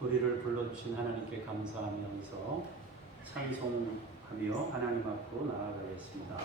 우리를 불러주신 하나님께 감사하면서 찬송하며 하나님 앞으로 나아가겠습니다.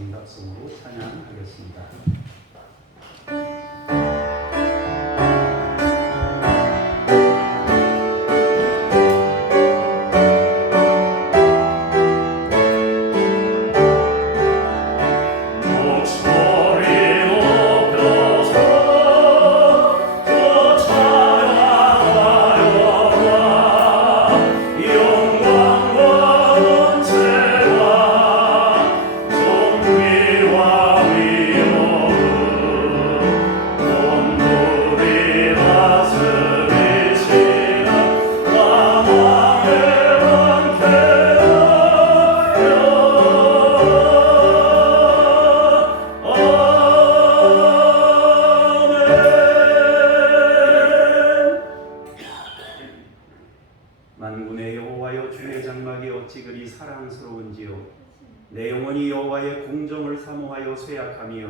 음악성으로 찬양하겠습니다. 만군의 여호와여, 주의 장막이 어찌 그리 사랑스러운지요. 내 영혼이 여호와의 공정을 사모하여 쇠약하며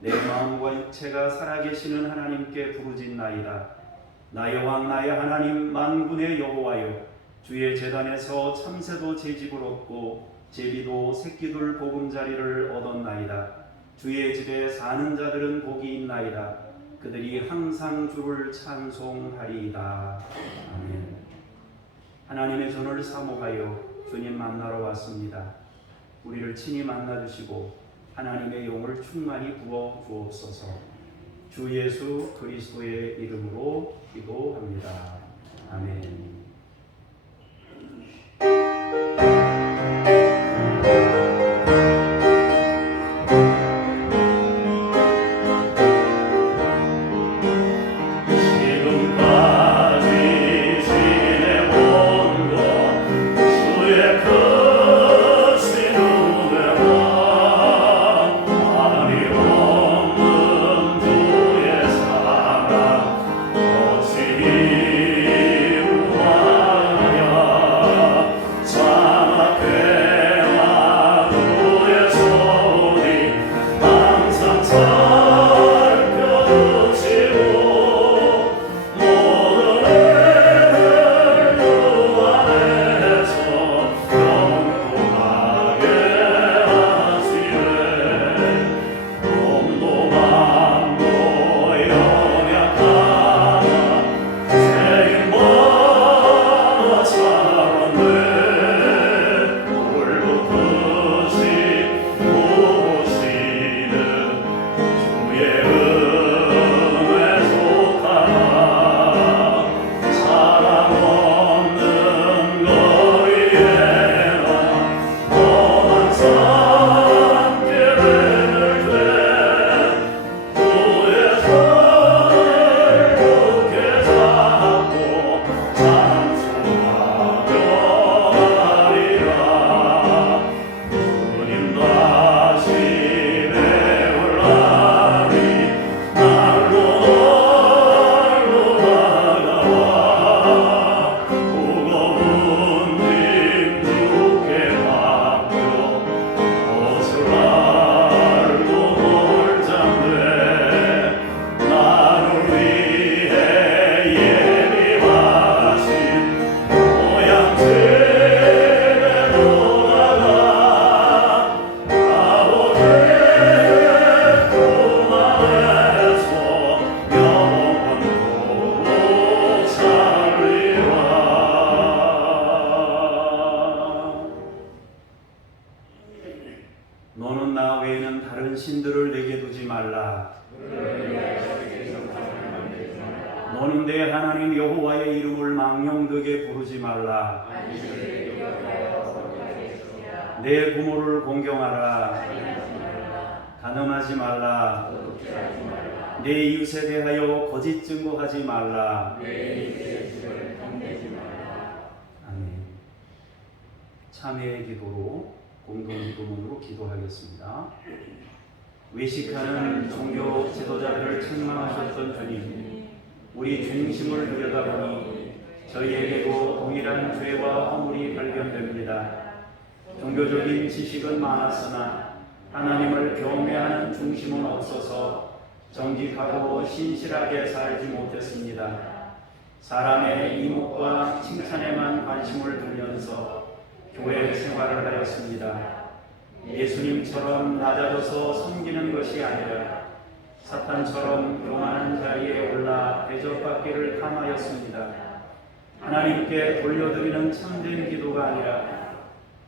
내 마음과 육체가 살아계시는 하나님께 부르짖나이다. 나의 왕 나의 하나님 만군의 여호와여, 주의 제단에서 참새도 제집을 얻고 제비도 새끼들 보금자리를 얻었나이다. 주의 집에 사는 자들은 복이 있나이다. 그들이 항상 주를 찬송하리이다. 아멘. 하나님의 전을 사모하여 주님 만나러 왔습니다. 우리를 친히 만나주시고 하나님의 영을 충만히 부어 주옵소서. 주 예수 그리스도의 이름으로 기도합니다. 아멘. 너는 나 외에는 다른 신들을 내게 두지 말라. 너는 내 하나님 여호와의 이름을 망령되게 부르지 말라. 내 부모를 공경하라. 간음하지 말라. 내 이웃에 대하여 거짓 증거하지 말라. 아멘. 참회의 기도로 공동기도문으로 기도하겠습니다. 외식하는 종교 지도자들을 책망하셨던 주님, 우리 중심을 들여다보니 저희에게도 동일한 죄와 허물이 발견됩니다. 종교적인 지식은 많았으나 하나님을 경외하는 중심은 없어서 정직하고 신실하게 살지 못했습니다. 사람의 이목과 칭찬에만 관심을 두면서 교회 생활을 하였습니다. 예수님처럼 낮아져서 섬기는 것이 아니라 사탄처럼 교만한 자리에 올라 대접받기를 탐하였습니다. 하나님께 돌려드리는 참된 기도가 아니라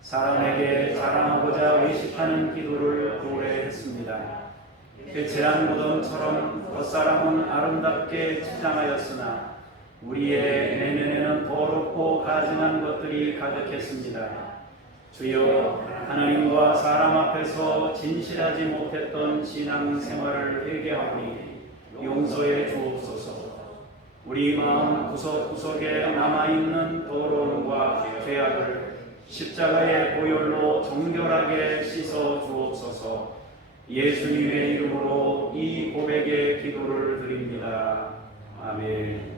사람에게 자랑하고자 외식하는 기도를 오래 했습니다. 배칠한 무덤처럼 겉사람은 아름답게 치장하였으나 우리의 내면에는 더럽고 가증한 것들이 가득했습니다. 주여, 하나님과 사람 앞에서 진실하지 못했던 신앙 생활을 회개하오니 용서해 주옵소서. 우리 마음 구석구석에 남아있는 더러움과 죄악을 십자가의 보혈로 정결하게 씻어 주옵소서. 예수님의 이름으로 이 고백의 기도를 드립니다. 아멘.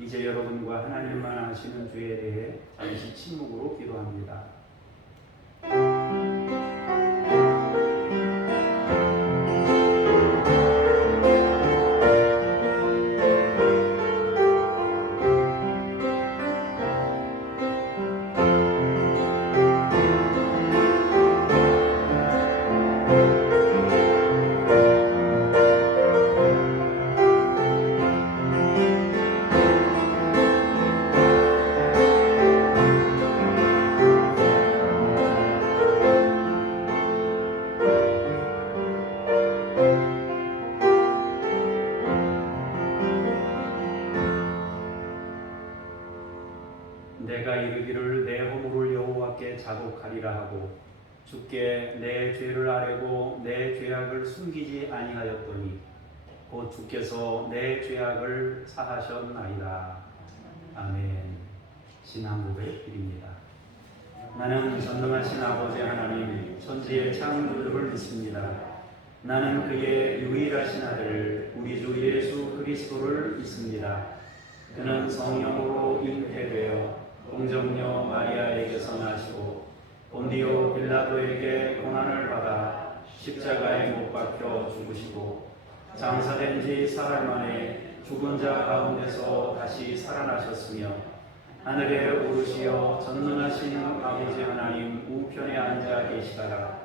이제 여러분과 하나님만 아시는 죄에 대해 잠시 침묵으로 기도합니다. 내가 이르기를 내 허물을 여호와께 자복하리라 하고 주께 내 죄를 아뢰고 내 죄악을 숨기지 아니하였더니 곧 주께서 내 죄악을 사하셨나이다. 아멘. 신앙 고백 드립니다. 나는 전능하신 아버지 하나님 천지의 창조주를 믿습니다. 나는 그의 유일하신 아들 우리 주 예수 그리스도를 믿습니다. 그는 성령으로 잉태되어 동정녀 마리아에게서 나시고 본디오 빌라도에게 고난을 받아 십자가에 못 박혀 죽으시고 장사된 지 사흘 만에 죽은 자 가운데서 다시 살아나셨으며 하늘에 오르시어 전능하신 아버지 하나님 우편에 앉아 계시다가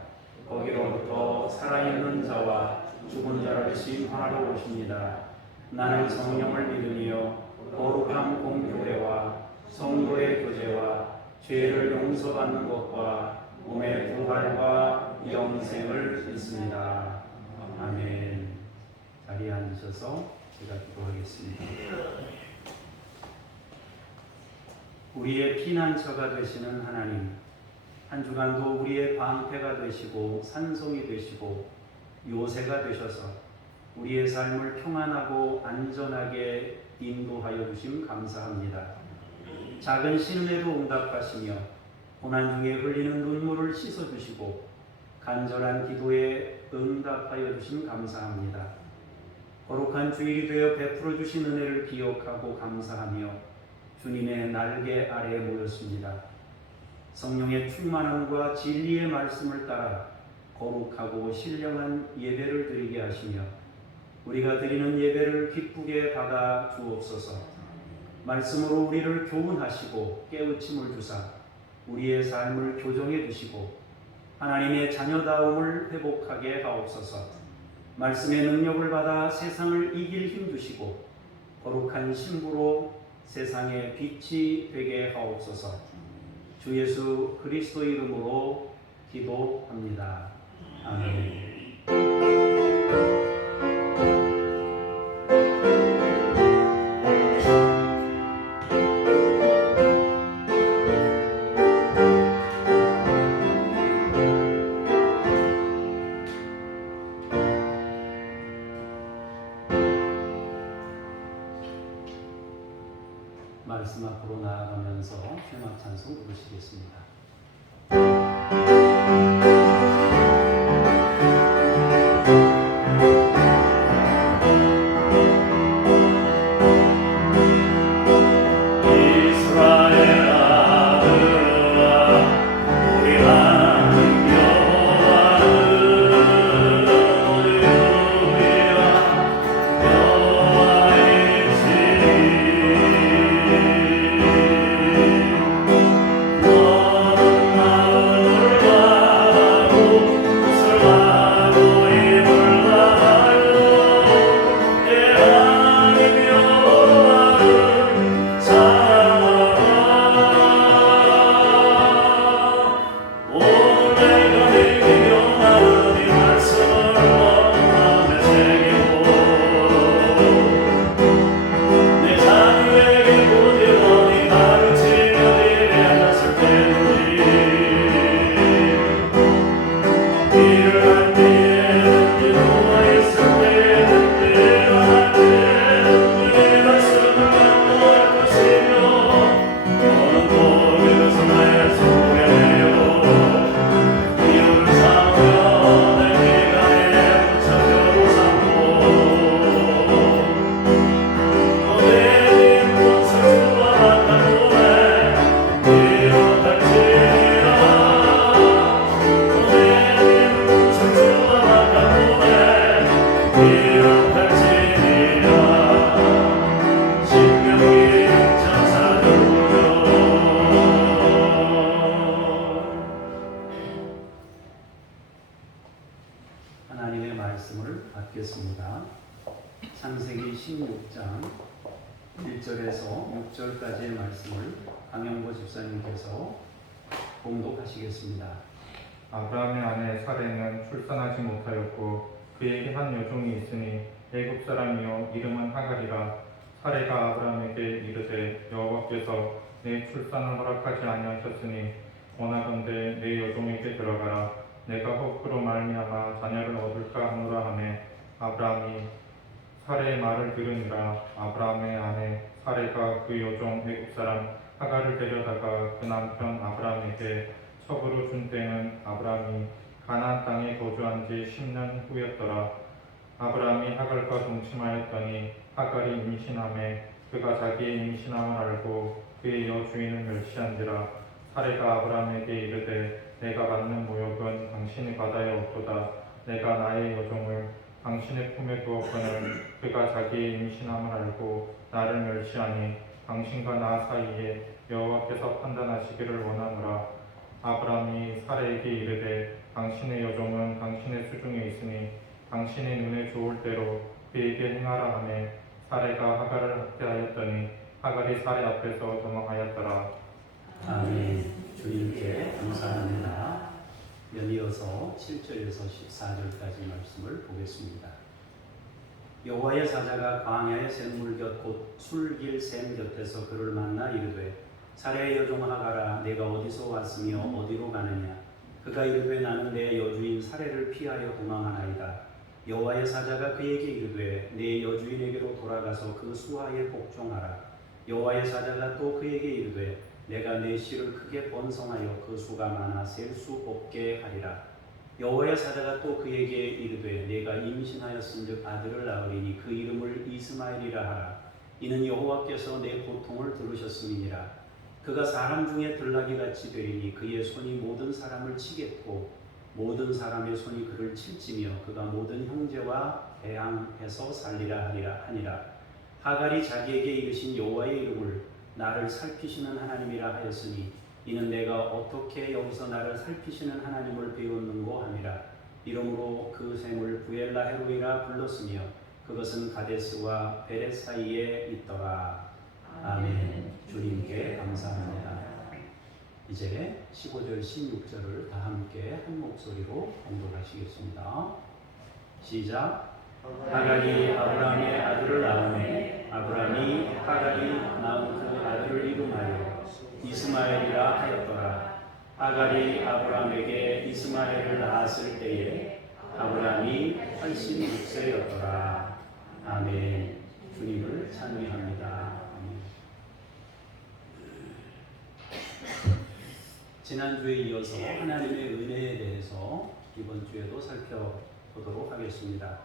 거기로부터 살아있는 자와 죽은 자를 심판하러 오십니다. 나는 성령을 믿으며 거룩한 공교회와 성도의 교제와 죄를 용서받는 것과 몸의 부활과 영생을 믿습니다. 아멘. 자리에 앉으셔서 제가 기도하겠습니다. 우리의 피난처가 되시는 하나님, 한 주간도 우리의 방패가 되시고 산성이 되시고 요새가 되셔서 우리의 삶을 평안하고 안전하게 인도하여 주심 감사합니다. 작은 신음에도 응답하시며 고난 중에 흘리는 눈물을 씻어주시고 간절한 기도에 응답하여 주심 감사합니다. 거룩한 주일이 되어 베풀어 주신 은혜를 기억하고 감사하며 주님의 날개 아래에 모였습니다. 성령의 충만함과 진리의 말씀을 따라 거룩하고 신령한 예배를 드리게 하시며 우리가 드리는 예배를 기쁘게 받아 주옵소서. 말씀으로 우리를 교훈하시고 깨우침을 주사 우리의 삶을 교정해 주시고 하나님의 자녀다움을 회복하게 하옵소서. 말씀의 능력을 받아 세상을 이길 힘 주시고 거룩한 신부로 세상의 빛이 되게 하옵소서. 주 예수 그리스도 이름으로 기도합니다. 아멘. 말씀 앞으로 나아가면서 회막 찬송 부르시겠습니다. 1절에서 6절까지의 말씀을 강영보 집사님께서 봉독하시겠습니다. 아브라함의 아내 사레는 출산하지 못하였고 그에게 한 여종이 있으니 애굽 사람이요 이름은 하갈이라. 사레가 아브라함에게 이르되 여호와께서 내 출산을 허락하지 아니하셨으니 원하건대 내 여종에게 들어가라. 내가 혹 그로 말미암아 자녀를 얻을까 하노라 하매 아브라함이 사레의 말을 들으니라. 아브라함의 아내 사레가 그 여종 애굽 사람 하갈을 데려다가 그 남편 아브라함에게 첩으로 준 때는 아브라함이 가나안 땅에 거주한 지 10년 후였더라. 아브라함이 하갈과 동침하였더니 하갈이 임신하매 그가 자기의 임신함을 알고 그의 여주인을 멸시한지라. 사레가 아브라함에게 이르되 내가 받는 모욕은 당신이 받아야 없도다. 내가 나의 여종을 당신의 품에 두었거늘 그가 자기의 임신함을 알고 나를 멸시하니 당신과 나 사이에 여호와께서 판단하시기를 원하노라. 아브라함이 사레에게 이르되 당신의 여종은 당신의 수중에 있으니 당신의 눈에 좋을 대로 그에게 행하라 하매 사레가 하갈을 학대하였더니 하갈이 사레 앞에서 도망하였더라. 아멘. 주님께 감사합니다. 연이어서 7절에서 14절까지 말씀을 보겠습니다. 여호와의 사자가 광야의 샘물 곁 곧 술길 샘 곁에서 그를 만나 이르되 사레의 여종 하갈아 내가 어디서 왔으며 어디로 가느냐. 그가 이르되 나는 내 여주인 사레를 피하여 도망하나이다. 여호와의 사자가 그에게 이르되 내 여주인에게로 돌아가서 그 수하에 복종하라. 여호와의 사자가 또 그에게 이르되 내가 내 씨를 크게 번성하여 그 수가 많아 셀 수 없게 하리라. 여호와의 사자가 또 그에게 이르되 내가 임신하였은즉 아들을 낳으리니 그 이름을 이스마엘이라 하라. 이는 여호와께서 내 고통을 들으셨음이니라. 그가 사람 중에 들나귀 같이 되리니 그의 손이 모든 사람을 치겠고 모든 사람의 손이 그를 칠지며 그가 모든 형제와 배항해서 살리라 하니라. 하갈이 자기에게 이르신 여호와의 이름을 나를 살피시는 하나님이라 하였으니 이는 내가 어떻게 여기서 나를 살피시는 하나님을 배웠는고 하니라. 이러므로 그 샘을 부엘라 헤로이라 불렀으며 그것은 가데스와 베렛 사이에 있더라. 아멘. 주님께 감사합니다. 이제 15절 16절을 다 함께 한 목소리로 봉독하시겠습니다. 시작. 하갈이 아브라함의 아들을 낳으매 아브라함이 하갈이 낳은 그 아들을 이름하여 이스마엘이라 하였더라. 하갈이 아브라함에게 이스마엘을 낳았을 때에 아브라함이 86세였더라. 아멘. 주님을 찬미합니다. 지난주에 이어서 하나님의 은혜에 대해서 이번 주에도 살펴보도록 하겠습니다.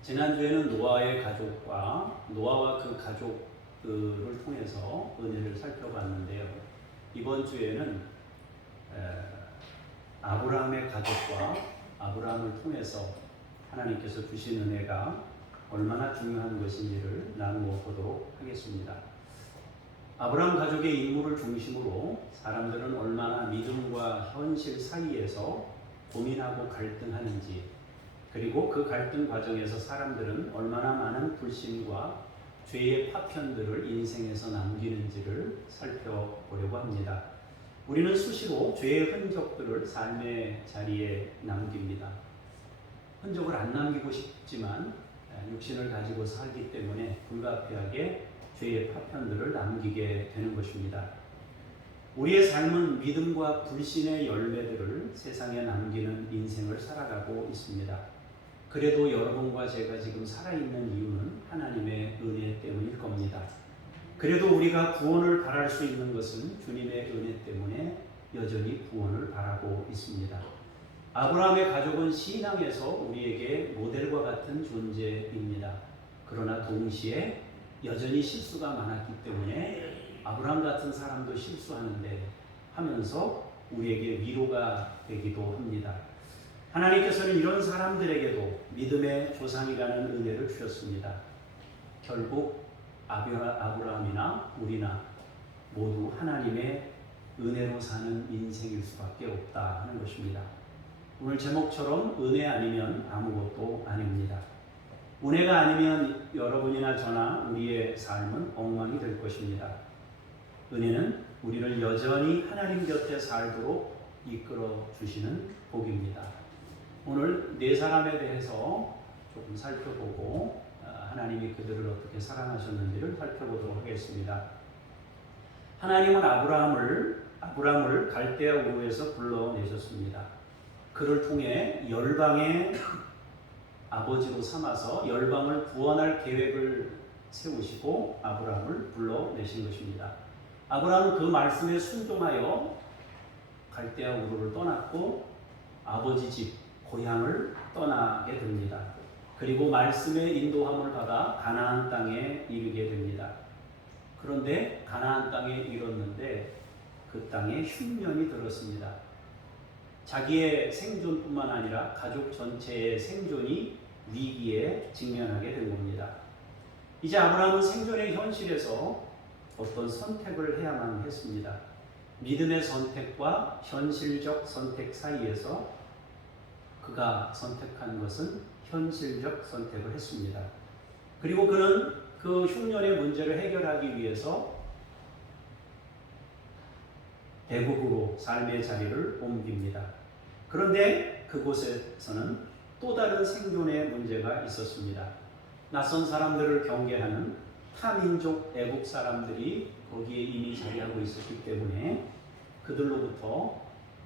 지난주에는 노아의 가족과 노아와 그 가족들을 통해서 은혜를 살펴봤는데요. 이번 주에는 아브라함의 가족과 아브라함을 통해서 하나님께서 주신 은혜가 얼마나 중요한 것인지를 나누어 보도록 하겠습니다. 아브라함 가족의 인물을 중심으로 사람들은 얼마나 믿음과 현실 사이에서 고민하고 갈등하는지, 그리고 그 갈등 과정에서 사람들은 얼마나 많은 불신과 죄의 파편들을 인생에서 남기는지를 살펴보려고 합니다. 우리는 수시로 죄의 흔적들을 삶의 자리에 남깁니다. 흔적을 안 남기고 싶지만 육신을 가지고 살기 때문에 불가피하게 죄의 파편들을 남기게 되는 것입니다. 우리의 삶은 믿음과 불신의 열매들을 세상에 남기는 인생을 살아가고 있습니다. 그래도 여러분과 제가 지금 살아있는 이유는 하나님의 은혜 때문일 겁니다. 그래도 우리가 구원을 바랄 수 있는 것은 주님의 은혜 때문에 여전히 구원을 바라고 있습니다. 아브라함의 가족은 신앙에서 우리에게 모델과 같은 존재입니다. 그러나 동시에 여전히 실수가 많았기 때문에 아브라함 같은 사람도 실수하는데 하면서 우리에게 위로가 되기도 합니다. 하나님께서는 이런 사람들에게도 믿음의 조상이라는 은혜를 주셨습니다. 결국 아브라함이나 우리나 모두 하나님의 은혜로 사는 인생일 수밖에 없다 하는 것입니다. 오늘 제목처럼 은혜 아니면 아무것도 아닙니다. 은혜가 아니면 여러분이나 저나 우리의 삶은 엉망이 될 것입니다. 은혜는 우리를 여전히 하나님 곁에 살도록 이끌어 주시는 복입니다. 오늘 네 사람에 대해서 조금 살펴보고 하나님이 그들을 어떻게 사랑하셨는지를 살펴보도록 하겠습니다. 하나님은 아브라함을 갈대아 우르에서 불러내셨습니다. 그를 통해 열방의 아버지로 삼아서 열방을 구원할 계획을 세우시고 아브라함을 불러내신 것입니다. 아브라함은 그 말씀에 순종하여 갈대아 우르를 떠났고 아버지 집 고향을 떠나게 됩니다. 그리고 말씀의 인도함을 받아 가나안 땅에 이르게 됩니다. 그런데 가나안 땅에 이르렀는데 그 땅에 흉년이 들었습니다. 자기의 생존뿐만 아니라 가족 전체의 생존이 위기에 직면하게 된 겁니다. 이제 아브라함은 생존의 현실에서 어떤 선택을 해야만 했습니다. 믿음의 선택과 현실적 선택 사이에서 그가 선택한 것은 현실적 선택을 했습니다. 그리고 그는 그 흉년의 문제를 해결하기 위해서 애국으로 삶의 자리를 옮깁니다. 그런데 그곳에서는 또 다른 생존의 문제가 있었습니다. 낯선 사람들을 경계하는 타민족 애국 사람들이 거기에 이미 자리하고 있었기 때문에 그들로부터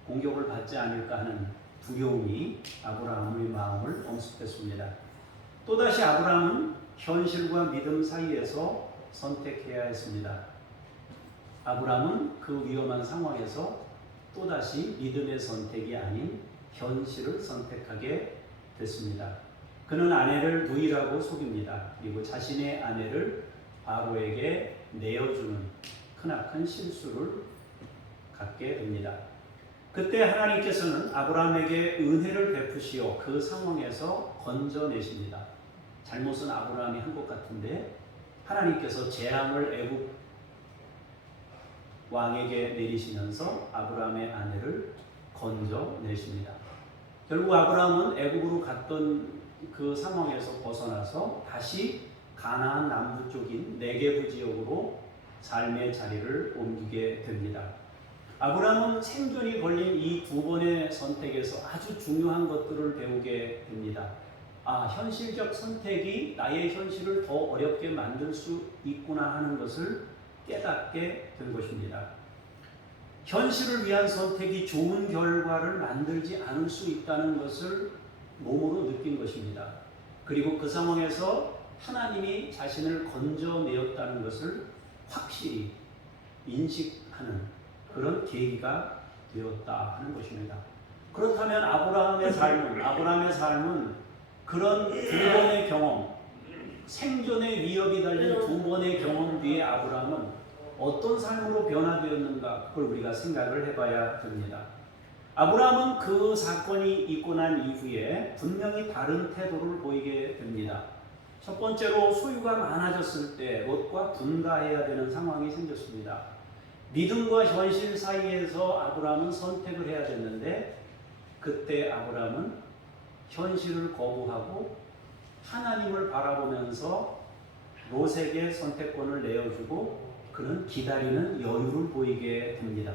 공격을 받지 않을까 하는 두려움이 아브라함의 마음을 엄습했습니다. 또다시 아브라함은 현실과 믿음 사이에서 선택해야 했습니다. 아브라함은 그 위험한 상황에서 또다시 믿음의 선택이 아닌 현실을 선택하게 됐습니다. 그는 아내를 누이라고 속입니다. 그리고 자신의 아내를 바로에게 내어주는 크나큰 실수를 갖게 됩니다. 그때 하나님께서는 아브라함에게 은혜를 베푸시어 그 상황에서 건져내십니다. 잘못은 아브라함이 한 것 같은데 하나님께서 재앙을 애굽 왕에게 내리시면서 아브라함의 아내를 건져내십니다. 결국 아브라함은 애굽으로 갔던 그 상황에서 벗어나서 다시 가나안 남부 쪽인 네게부 지역으로 삶의 자리를 옮기게 됩니다. 아브라함은 생존이 걸린 이 두 번의 선택에서 아주 중요한 것들을 배우게 됩니다. 현실적 선택이 나의 현실을 더 어렵게 만들 수 있구나 하는 것을 깨닫게 된 것입니다. 현실을 위한 선택이 좋은 결과를 만들지 않을 수 있다는 것을 몸으로 느낀 것입니다. 그리고 그 상황에서 하나님이 자신을 건져내었다는 것을 확실히 인식하는 그런 계기가 되었다 하는 것입니다. 그렇다면 아브라함의 삶은 그런 두 번의 경험, 생존의 위협이 달린 두 번의 경험 뒤에 아브라함은 어떤 삶으로 변화되었는가, 그걸 우리가 생각을 해봐야 됩니다. 아브라함은 그 사건이 있고 난 이후에 분명히 다른 태도를 보이게 됩니다. 첫 번째로 소유가 많아졌을 때 롯과 분가해야 되는 상황이 생겼습니다. 믿음과 현실 사이에서 아브라함은 선택을 해야 됐는데 그때 아브라함은 현실을 거부하고 하나님을 바라보면서 롯에게 선택권을 내어주고 그는 기다리는 여유를 보이게 됩니다.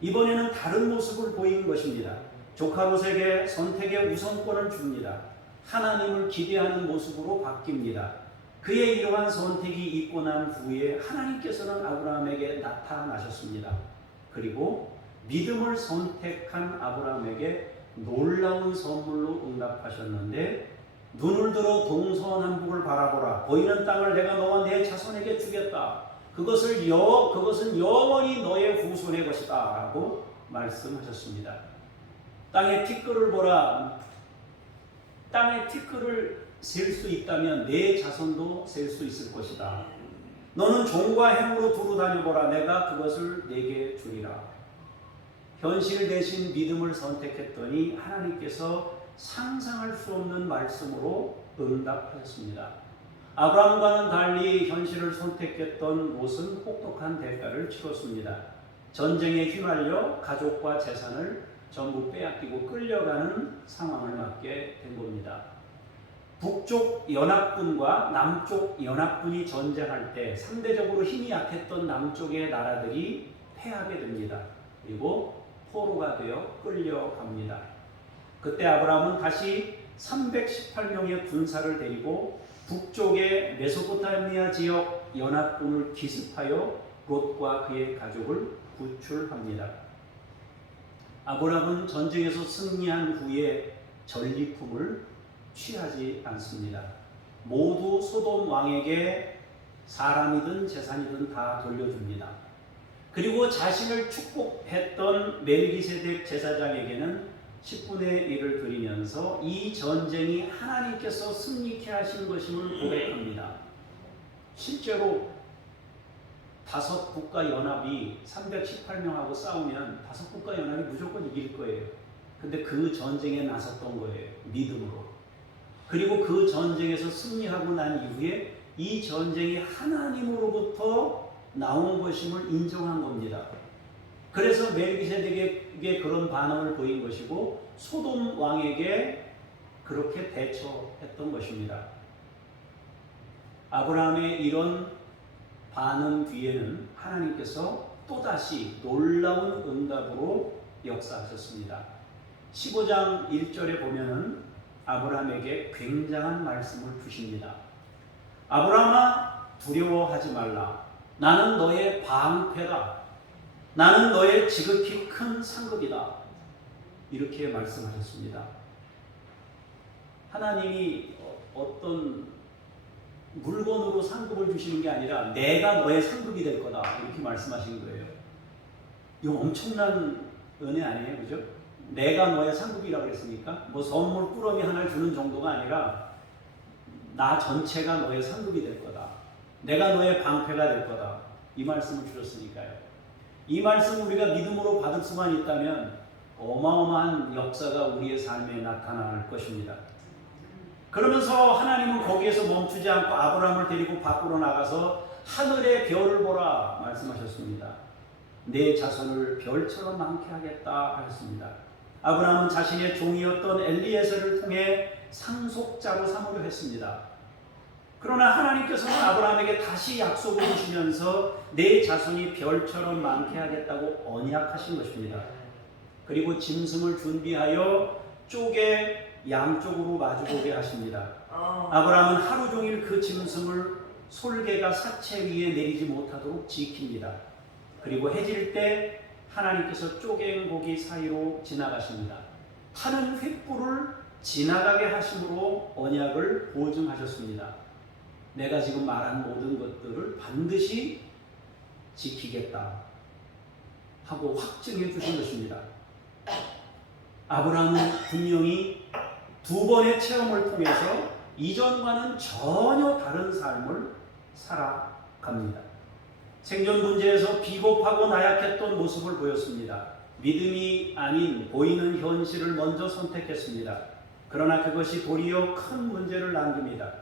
이번에는 다른 모습을 보이는 것입니다. 조카 롯에게 선택의 우선권을 줍니다. 하나님을 기대하는 모습으로 바뀝니다. 그의 이러한 선택이 있고 난 후에 하나님께서는 아브라함에게 나타나셨습니다. 그리고 믿음을 선택한 아브라함에게 놀라운 선물로 응답하셨는데 눈을 들어 동서남북을 바라보라. 보이는 땅을 내가 너와 내 자손에게 주겠다. 그것은 영원히 너의 후손의 것이다 라고 말씀하셨습니다. 땅의 티끌을 보라. 땅의 티끌을 셀 수 있다면 내 자손도 셀 수 있을 것이다. 너는 종과 행으로 두루 다녀보라. 내가 그것을 내게 주리라. 현실 대신 믿음을 선택했더니 하나님께서 상상할 수 없는 말씀으로 응답하셨습니다. 아브라함과는 달리 현실을 선택했던 롯은 혹독한 대가를 치렀습니다. 전쟁에 휘말려 가족과 재산을 전부 빼앗기고 끌려가는 상황을 맞게 된 겁니다. 북쪽 연합군과 남쪽 연합군이 전쟁할 때 상대적으로 힘이 약했던 남쪽의 나라들이 패하게 됩니다. 그리고 포로가 되어 끌려갑니다. 그때 아브라함은 다시 318명의 군사를 데리고 북쪽의 메소포타미아 지역 연합군을 기습하여 롯과 그의 가족을 구출합니다. 아브라함은 전쟁에서 승리한 후에 전리품을 취하지 않습니다. 모두 소돔 왕에게 사람이든 재산이든 다 돌려줍니다. 그리고 자신을 축복했던 멜기세덱 제사장에게는 10분의 1을 드리면서 이 전쟁이 하나님께서 승리케 하신 것임을 고백합니다. 실제로 5국가 연합이 318명하고 싸우면 5국가 연합이 무조건 이길 거예요. 근데 그 전쟁에 나섰던 거예요. 믿음으로. 그리고 그 전쟁에서 승리하고 난 이후에 이 전쟁이 하나님으로부터 나온 것임을 인정한 겁니다. 그래서 멜기세덱에게 그런 반응을 보인 것이고 소돔 왕에게 그렇게 대처했던 것입니다. 아브라함의 이런 반응 뒤에는 하나님께서 또다시 놀라운 응답으로 역사하셨습니다. 15장 1절에 보면은 아브라함에게 굉장한 말씀을 주십니다. 아브라함아, 두려워하지 말라. 나는 너의 방패다. 나는 너의 지극히 큰 상급이다. 이렇게 말씀하셨습니다. 하나님이 어떤 물건으로 상급을 주시는 게 아니라 내가 너의 상급이 될 거다. 이렇게 말씀하신 거예요. 이거 엄청난 은혜 아니에요? 그죠? 내가 너의 상급이라고 그랬으니까 뭐 선물 꾸러미 하나를 주는 정도가 아니라 나 전체가 너의 상급이 될 거다. 내가 너의 방패가 될 거다. 이 말씀을 주셨으니까요. 이 말씀 우리가 믿음으로 받을 수만 있다면 어마어마한 역사가 우리의 삶에 나타날 것입니다. 그러면서 하나님은 거기에서 멈추지 않고 아브라함을 데리고 밖으로 나가서 하늘의 별을 보라 말씀하셨습니다. 내 자손을 별처럼 많게 하겠다 하셨습니다. 아브라함은 자신의 종이었던 엘리에셀을 통해 상속자로 삼으려 했습니다. 그러나 하나님께서는 아브라함에게 다시 약속을 주시면서 내 자손이 별처럼 많게 하겠다고 언약하신 것입니다. 그리고 짐승을 준비하여 쪽에 양쪽으로 마주보게 하십니다. 아브라함은 하루 종일 그 짐승을 솔개가 사체 위에 내리지 못하도록 지킵니다. 그리고 해질 때 하나님께서 쪼갠 고기 사이로 지나가십니다. 타는 횃불을 지나가게 하심으로 언약을 보증하셨습니다. 내가 지금 말한 모든 것들을 반드시 지키겠다 하고 확증해 주신 것입니다. 아브라함은 분명히 2번의 체험을 통해서 이전과는 전혀 다른 삶을 살아갑니다. 생존 문제에서 비겁하고 나약했던 모습을 보였습니다. 믿음이 아닌 보이는 현실을 먼저 선택했습니다. 그러나 그것이 도리어 큰 문제를 남깁니다.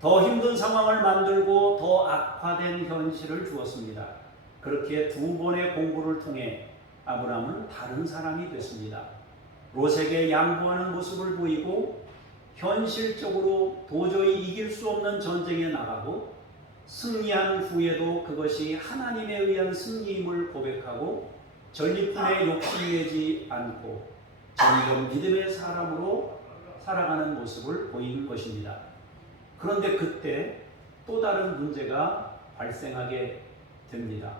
더 힘든 상황을 만들고 더 악화된 현실을 주었습니다. 그렇게 2번의 공부를 통해 아브라함은 다른 사람이 됐습니다. 롯에게 양보하는 모습을 보이고 현실적으로 도저히 이길 수 없는 전쟁에 나가고 승리한 후에도 그것이 하나님에 의한 승리임을 고백하고 전리품에 욕심내지 않고 점점 믿음의 사람으로 살아가는 모습을 보인 것입니다. 그런데 그때 또 다른 문제가 발생하게 됩니다.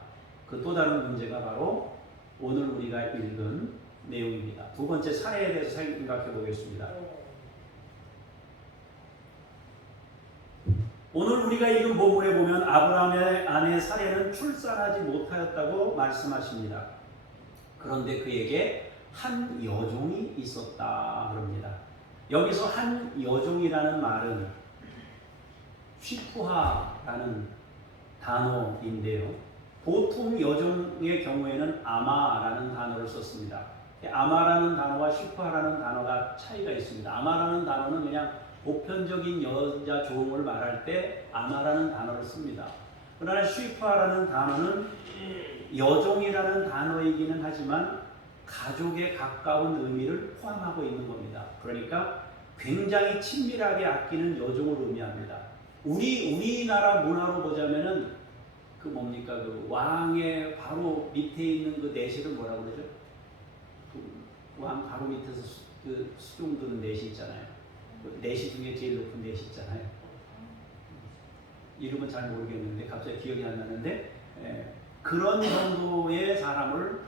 그 또 다른 문제가 바로 오늘 우리가 읽은 내용입니다. 2번째 사례에 대해서 생각해 보겠습니다. 오늘 우리가 읽은 본문에 보면 아브라함의 아내 사례는 출산하지 못하였다고 말씀하십니다. 그런데 그에게 한 여종이 있었다 그럽니다. 여기서 한 여종이라는 말은 쉬푸하라는 단어인데요. 보통 여종의 경우에는 아마라는 단어를 썼습니다. 아마라는 단어와 쉬푸하라는 단어가 차이가 있습니다. 아마라는 단어는 그냥 보편적인 여자 종을 말할 때 아마라는 단어를 씁니다. 그러나 쉬푸하라는 단어는 여종이라는 단어이기는 하지만 가족에 가까운 의미를 포함하고 있는 겁니다. 그러니까 굉장히 친밀하게 아끼는 여종을 의미합니다. 우리나라 문화로 보자면은 그 뭡니까 그 왕의 바로 밑에 있는 그 내실을 뭐라고 그러죠? 그 왕 바로 밑에서 그 수종 드는 내시 있잖아요. 그 내시 중에 제일 높은 내시 있잖아요. 이름은 잘 모르겠는데 갑자기 기억이 안 나는데 그런 정도의 사람을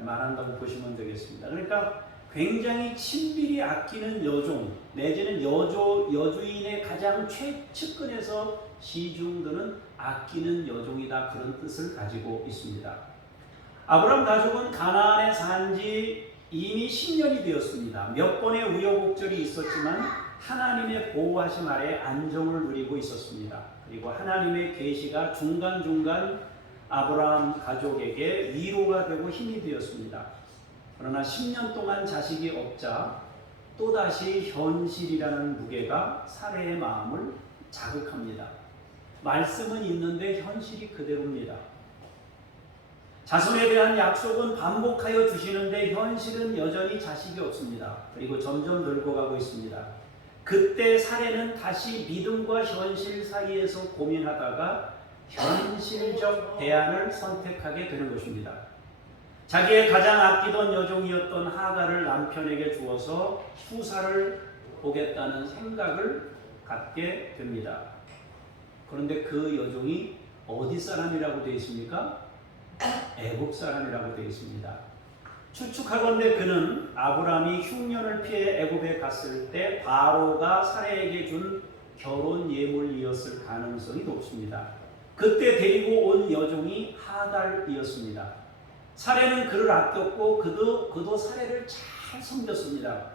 말한다고 보시면 되겠습니다. 그러니까 굉장히 친밀히 아끼는 여종 내지는 여주인의 가장 최측근에서 시중드는 아끼는 여종이다, 그런 뜻을 가지고 있습니다. 아브라함 가족은 가나안에 산지 이미 10년이 되었습니다. 몇 번의 우여곡절이 있었지만 하나님의 보호하심 아래 안정을 누리고 있었습니다. 그리고 하나님의 계시가 중간중간 아브라함 가족에게 위로가 되고 힘이 되었습니다. 그러나 10년 동안 자식이 없자 또다시 현실이라는 무게가 사레의 마음을 자극합니다. 말씀은 있는데 현실이 그대로입니다. 자손에 대한 약속은 반복하여 주시는데 현실은 여전히 자식이 없습니다. 그리고 점점 늙어가고 있습니다. 그때 사레는 다시 믿음과 현실 사이에서 고민하다가 현실적 대안을 선택하게 되는 것입니다. 자기의 가장 아끼던 여종이었던 하갈을 남편에게 주어서 후사를 보겠다는 생각을 갖게 됩니다. 그런데 그 여종이 어디 사람이라고 되어 있습니까? 애굽 사람이라고 되어 있습니다. 추측하건대 그는 아브라함이 흉년을 피해 애굽에 갔을 때 바로가 사레에게 준 결혼 예물이었을 가능성이 높습니다. 그때 데리고 온 여종이 하갈이었습니다. 사레는 그를 아꼈고 그도 사레를 잘 섬겼습니다.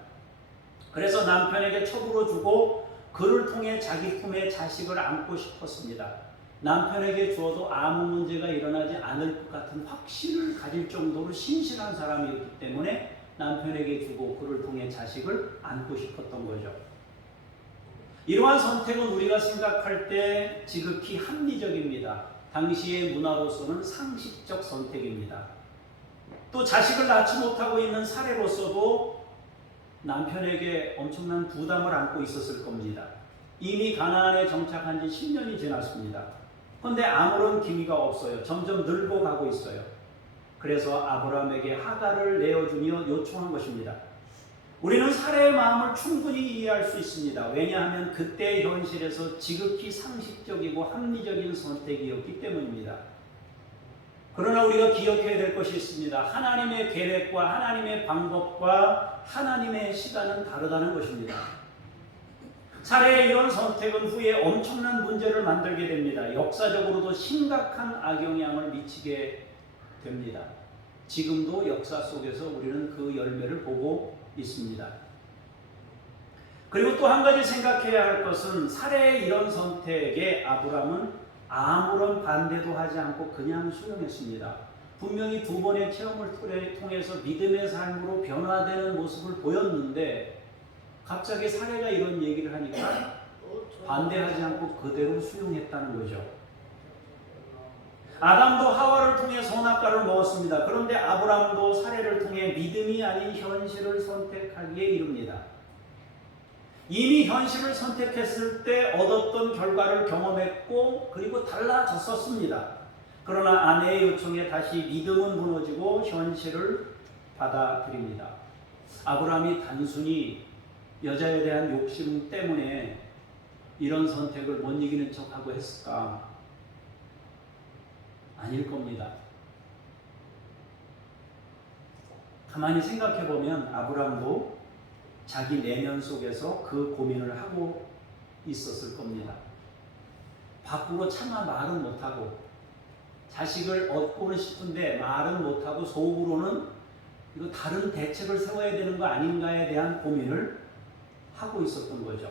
그래서 남편에게 첩으로 주고 그를 통해 자기 품에 자식을 안고 싶었습니다. 남편에게 주어도 아무 문제가 일어나지 않을 것 같은 확신을 가질 정도로 신실한 사람이었기 때문에 남편에게 주고 그를 통해 자식을 안고 싶었던 거죠. 이러한 선택은 우리가 생각할 때 지극히 합리적입니다. 당시의 문화로서는 상식적 선택입니다. 또 자식을 낳지 못하고 있는 사례로서도 남편에게 엄청난 부담을 안고 있었을 겁니다. 이미 가나안에 정착한 지 10년이 지났습니다. 그런데 아무런 기미가 없어요. 점점 늙어가고 있어요. 그래서 아브라함에게 하갈을 내어주며 요청한 것입니다. 우리는 사례의 마음을 충분히 이해할 수 있습니다. 왜냐하면 그때의 현실에서 지극히 상식적이고 합리적인 선택이었기 때문입니다. 그러나 우리가 기억해야 될 것이 있습니다. 하나님의 계획과 하나님의 방법과 하나님의 시간은 다르다는 것입니다. 사례의 이런 선택은 후에 엄청난 문제를 만들게 됩니다. 역사적으로도 심각한 악영향을 미치게 됩니다. 지금도 역사 속에서 우리는 그 열매를 보고 있습니다. 그리고 또 한 가지 생각해야 할 것은 사례의 이런 선택에 아브라함은 아무런 반대도 하지 않고 그냥 수용했습니다. 분명히 두 번의 체험을 통해서 믿음의 삶으로 변화되는 모습을 보였는데 갑자기 사례가 이런 얘기를 하니까 반대하지 않고 그대로 수용했다는 거죠. 아담도 하와를 통해 선악과를 먹었습니다. 그런데 아브라함도 사례를 통해 믿음이 아닌 현실을 선택하기에 이릅니다. 이미 현실을 선택했을 때 얻었던 결과를 경험했고 그리고 달라졌었습니다. 그러나 아내의 요청에 다시 믿음은 무너지고 현실을 받아들입니다. 아브라함이 단순히 여자에 대한 욕심 때문에 이런 선택을 못 이기는 척하고 했을까? 아닐 겁니다. 가만히 생각해 보면 아브라함도 자기 내면 속에서 그 고민을 하고 있었을 겁니다. 밖으로 차마 말은 못하고 자식을 얻고는 싶은데 말은 못하고 속으로는 이거 다른 대책을 세워야 되는 거 아닌가에 대한 고민을 하고 있었던 거죠.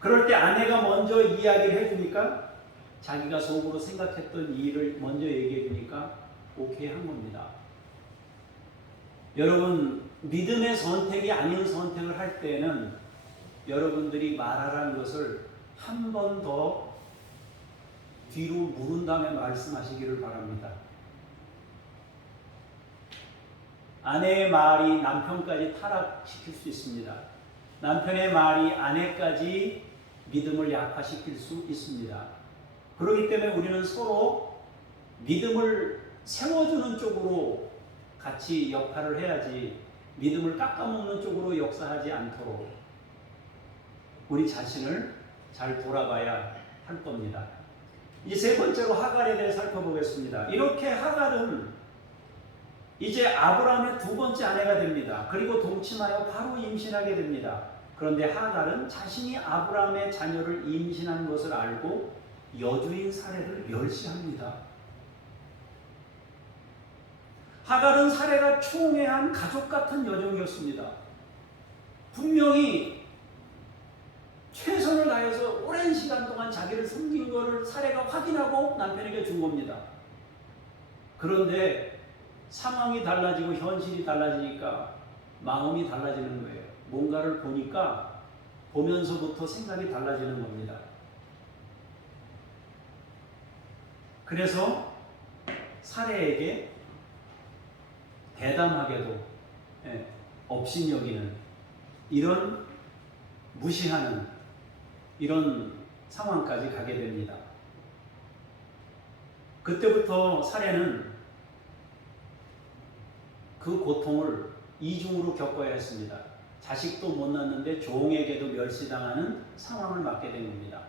그럴 때 아내가 먼저 이야기를 해주니까 자기가 속으로 생각했던 일을 먼저 얘기해 주니까 오케이 한 겁니다. 여러분, 믿음의 선택이 아닌 선택을 할 때는 여러분들이 말하라는 것을 한 번 더 뒤로 물은 다음에 말씀하시기를 바랍니다. 아내의 말이 남편까지 타락시킬 수 있습니다. 남편의 말이 아내까지 믿음을 약화시킬 수 있습니다. 그렇기 때문에 우리는 서로 믿음을 세워주는 쪽으로 같이 역할을 해야지 믿음을 깎아먹는 쪽으로 역사하지 않도록 우리 자신을 잘 돌아봐야 할 겁니다. 이제 3번째로 하갈에 대해 살펴보겠습니다. 이렇게 하갈은 이제 아브라함의 2번째 아내가 됩니다. 그리고 동침하여 바로 임신하게 됩니다. 그런데 하갈은 자신이 아브라함의 자녀를 임신한 것을 알고 여주인 사레를 멸시합니다. 하갈은 사레가 총애한 가족 같은 여종이었습니다. 분명히 최선을 다해서 오랜 시간 동안 자기를 섬긴 것을 사레가 확인하고 남편에게 준 겁니다. 그런데 상황이 달라지고 현실이 달라지니까 마음이 달라지는 거예요. 뭔가를 보니까 보면서부터 생각이 달라지는 겁니다. 그래서 사레에게 대담하게도 업신여기는 이런 무시하는 이런 상황까지 가게 됩니다. 그때부터 사레는 그 고통을 이중으로 겪어야 했습니다. 자식도 못 낳는데 종에게도 멸시당하는 상황을 맞게 된 겁니다.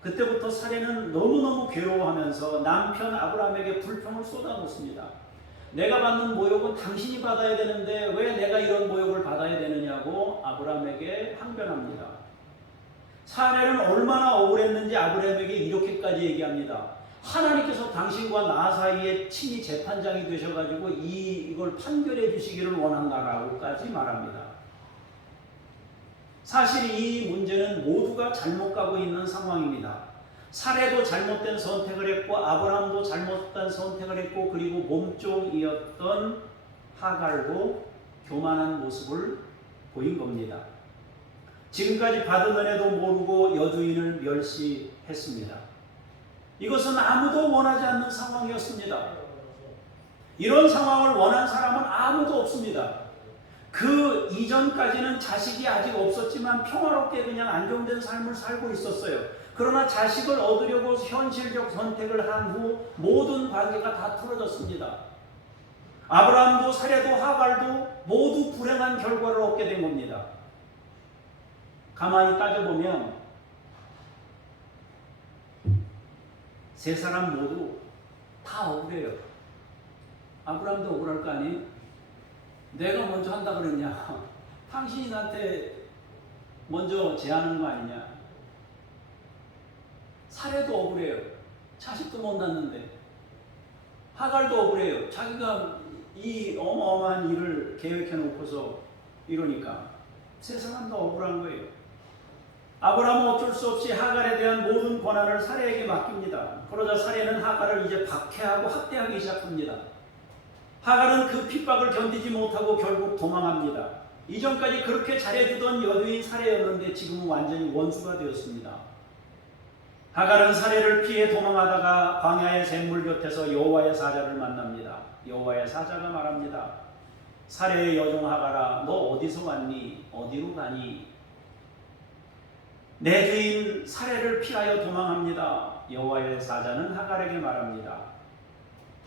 그때부터 사레는 너무너무 괴로워하면서 남편 아브라함에게 불평을 쏟아놓습니다. 내가 받는 모욕은 당신이 받아야 되는데 왜 내가 이런 모욕을 받아야 되느냐고 아브라함에게 항변합니다. 사레는 얼마나 억울했는지 아브라함에게 이렇게까지 얘기합니다. 하나님께서 당신과 나 사이에 친히 재판장이 되셔가지고 이걸 판결해 주시기를 원한다라고까지 말합니다. 사실 이 문제는 모두가 잘못 가고 있는 상황입니다. 사레도 잘못된 선택을 했고 아브라함도 잘못된 선택을 했고 그리고 몸종이었던 하갈도 교만한 모습을 보인 겁니다. 지금까지 받은 은혜도 모르고 여주인을 멸시했습니다. 이것은 아무도 원하지 않는 상황이었습니다. 이런 상황을 원한 사람은 아무도 없습니다. 그 이전까지는 자식이 아직 없었지만 평화롭게 그냥 안정된 삶을 살고 있었어요. 그러나 자식을 얻으려고 현실적 선택을 한 후 모든 관계가 다 틀어졌습니다. 아브라함도 사레도 하갈도 모두 불행한 결과를 얻게 된 겁니다. 가만히 따져보면 세 사람 모두 다 억울해요. 아브라함도 억울할 거 아니에요? 내가 먼저 한다 그랬냐? 당신이 나한테 먼저 제안한 거 아니냐? 사레도 억울해요. 자식도 못 낳는데. 하갈도 억울해요. 자기가 이 어마어마한 일을 계획해 놓고서 이러니까 세 사람 다 억울한 거예요. 아브라함은 어쩔 수 없이 하갈에 대한 모든 권한을 사레에게 맡깁니다. 그러자 사레는 하갈을 이제 박해하고 학대하기 시작합니다. 하갈은 그 핍박을 견디지 못하고 결국 도망합니다. 이전까지 그렇게 잘해주던 여주인 사레였는데 지금은 완전히 원수가 되었습니다. 하갈은 사레를 피해 도망하다가 광야의 샘물 곁에서 여호와의 사자를 만납니다. 여호와의 사자가 말합니다. 사레의 여종 하갈아, 너 어디서 왔니? 어디로 가니? 내 주인 사레를 피하여 도망합니다. 여호와의 사자는 하갈에게 말합니다.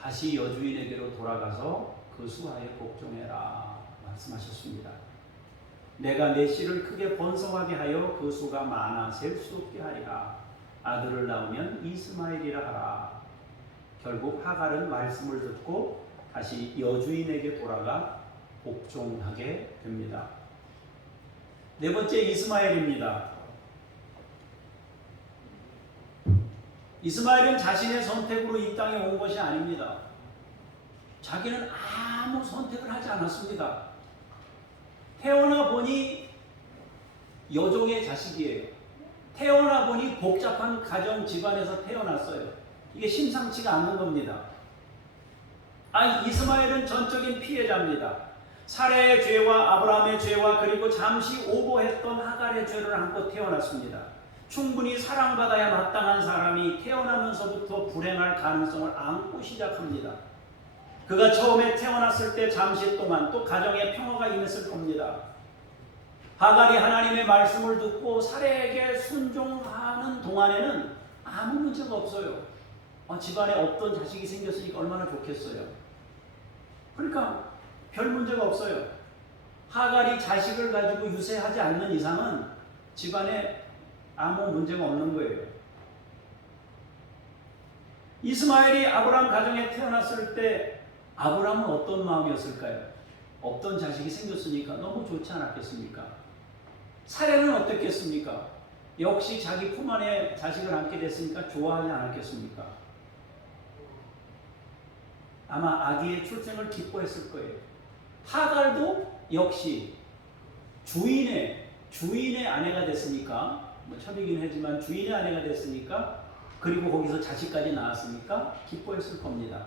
다시 여주인에게로 돌아가서 그 수하에 복종해라 말씀하셨습니다. 내가 내 씨를 크게 번성하게 하여 그 수가 많아 셀 수 없게 하리라. 아들을 낳으면 이스마엘이라 하라. 결국 하갈은 말씀을 듣고 다시 여주인에게 돌아가 복종하게 됩니다. 네 번째 이스마엘입니다. 이스마엘은 자신의 선택으로 이 땅에 온 것이 아닙니다. 자기는 아무 선택을 하지 않았습니다. 태어나 보니 여종의 자식이에요. 태어나 보니 복잡한 가정 집안에서 태어났어요. 이게 심상치가 않는 겁니다. 이스마엘은 전적인 피해자입니다. 사레의 죄와 아브라함의 죄와 그리고 잠시 오버했던 하갈의 죄를 안고 태어났습니다. 충분히 사랑받아야 마땅한 사람이 태어나면서부터 불행할 가능성을 안고 시작합니다. 그가 처음에 태어났을 때 잠시 동안 또 가정에 평화가 임했을 겁니다. 하갈이 하나님의 말씀을 듣고 사례에게 순종하는 동안에는 아무 문제가 없어요. 집안에 없던 자식이 생겼으니까 얼마나 좋겠어요. 그러니까 별 문제가 없어요. 하갈이 자식을 가지고 유세하지 않는 이상은 집안에 아무 문제가 없는 거예요. 이스마엘이 아브라함 가정에 태어났을 때 아브라함은 어떤 마음이었을까요? 없던 자식이 생겼으니까 너무 좋지 않았겠습니까? 사례는 어땠겠습니까? 역시 자기 품 안에 자식을 안게 됐으니까 좋아하지 않았겠습니까? 아마 아기의 출생을 기뻐했을 거예요. 하갈도 역시 주인의 아내가 됐으니까, 첩이긴 하지만 주인의 아내가 됐으니까, 그리고 거기서 자식까지 낳았으니까 기뻐했을 겁니다.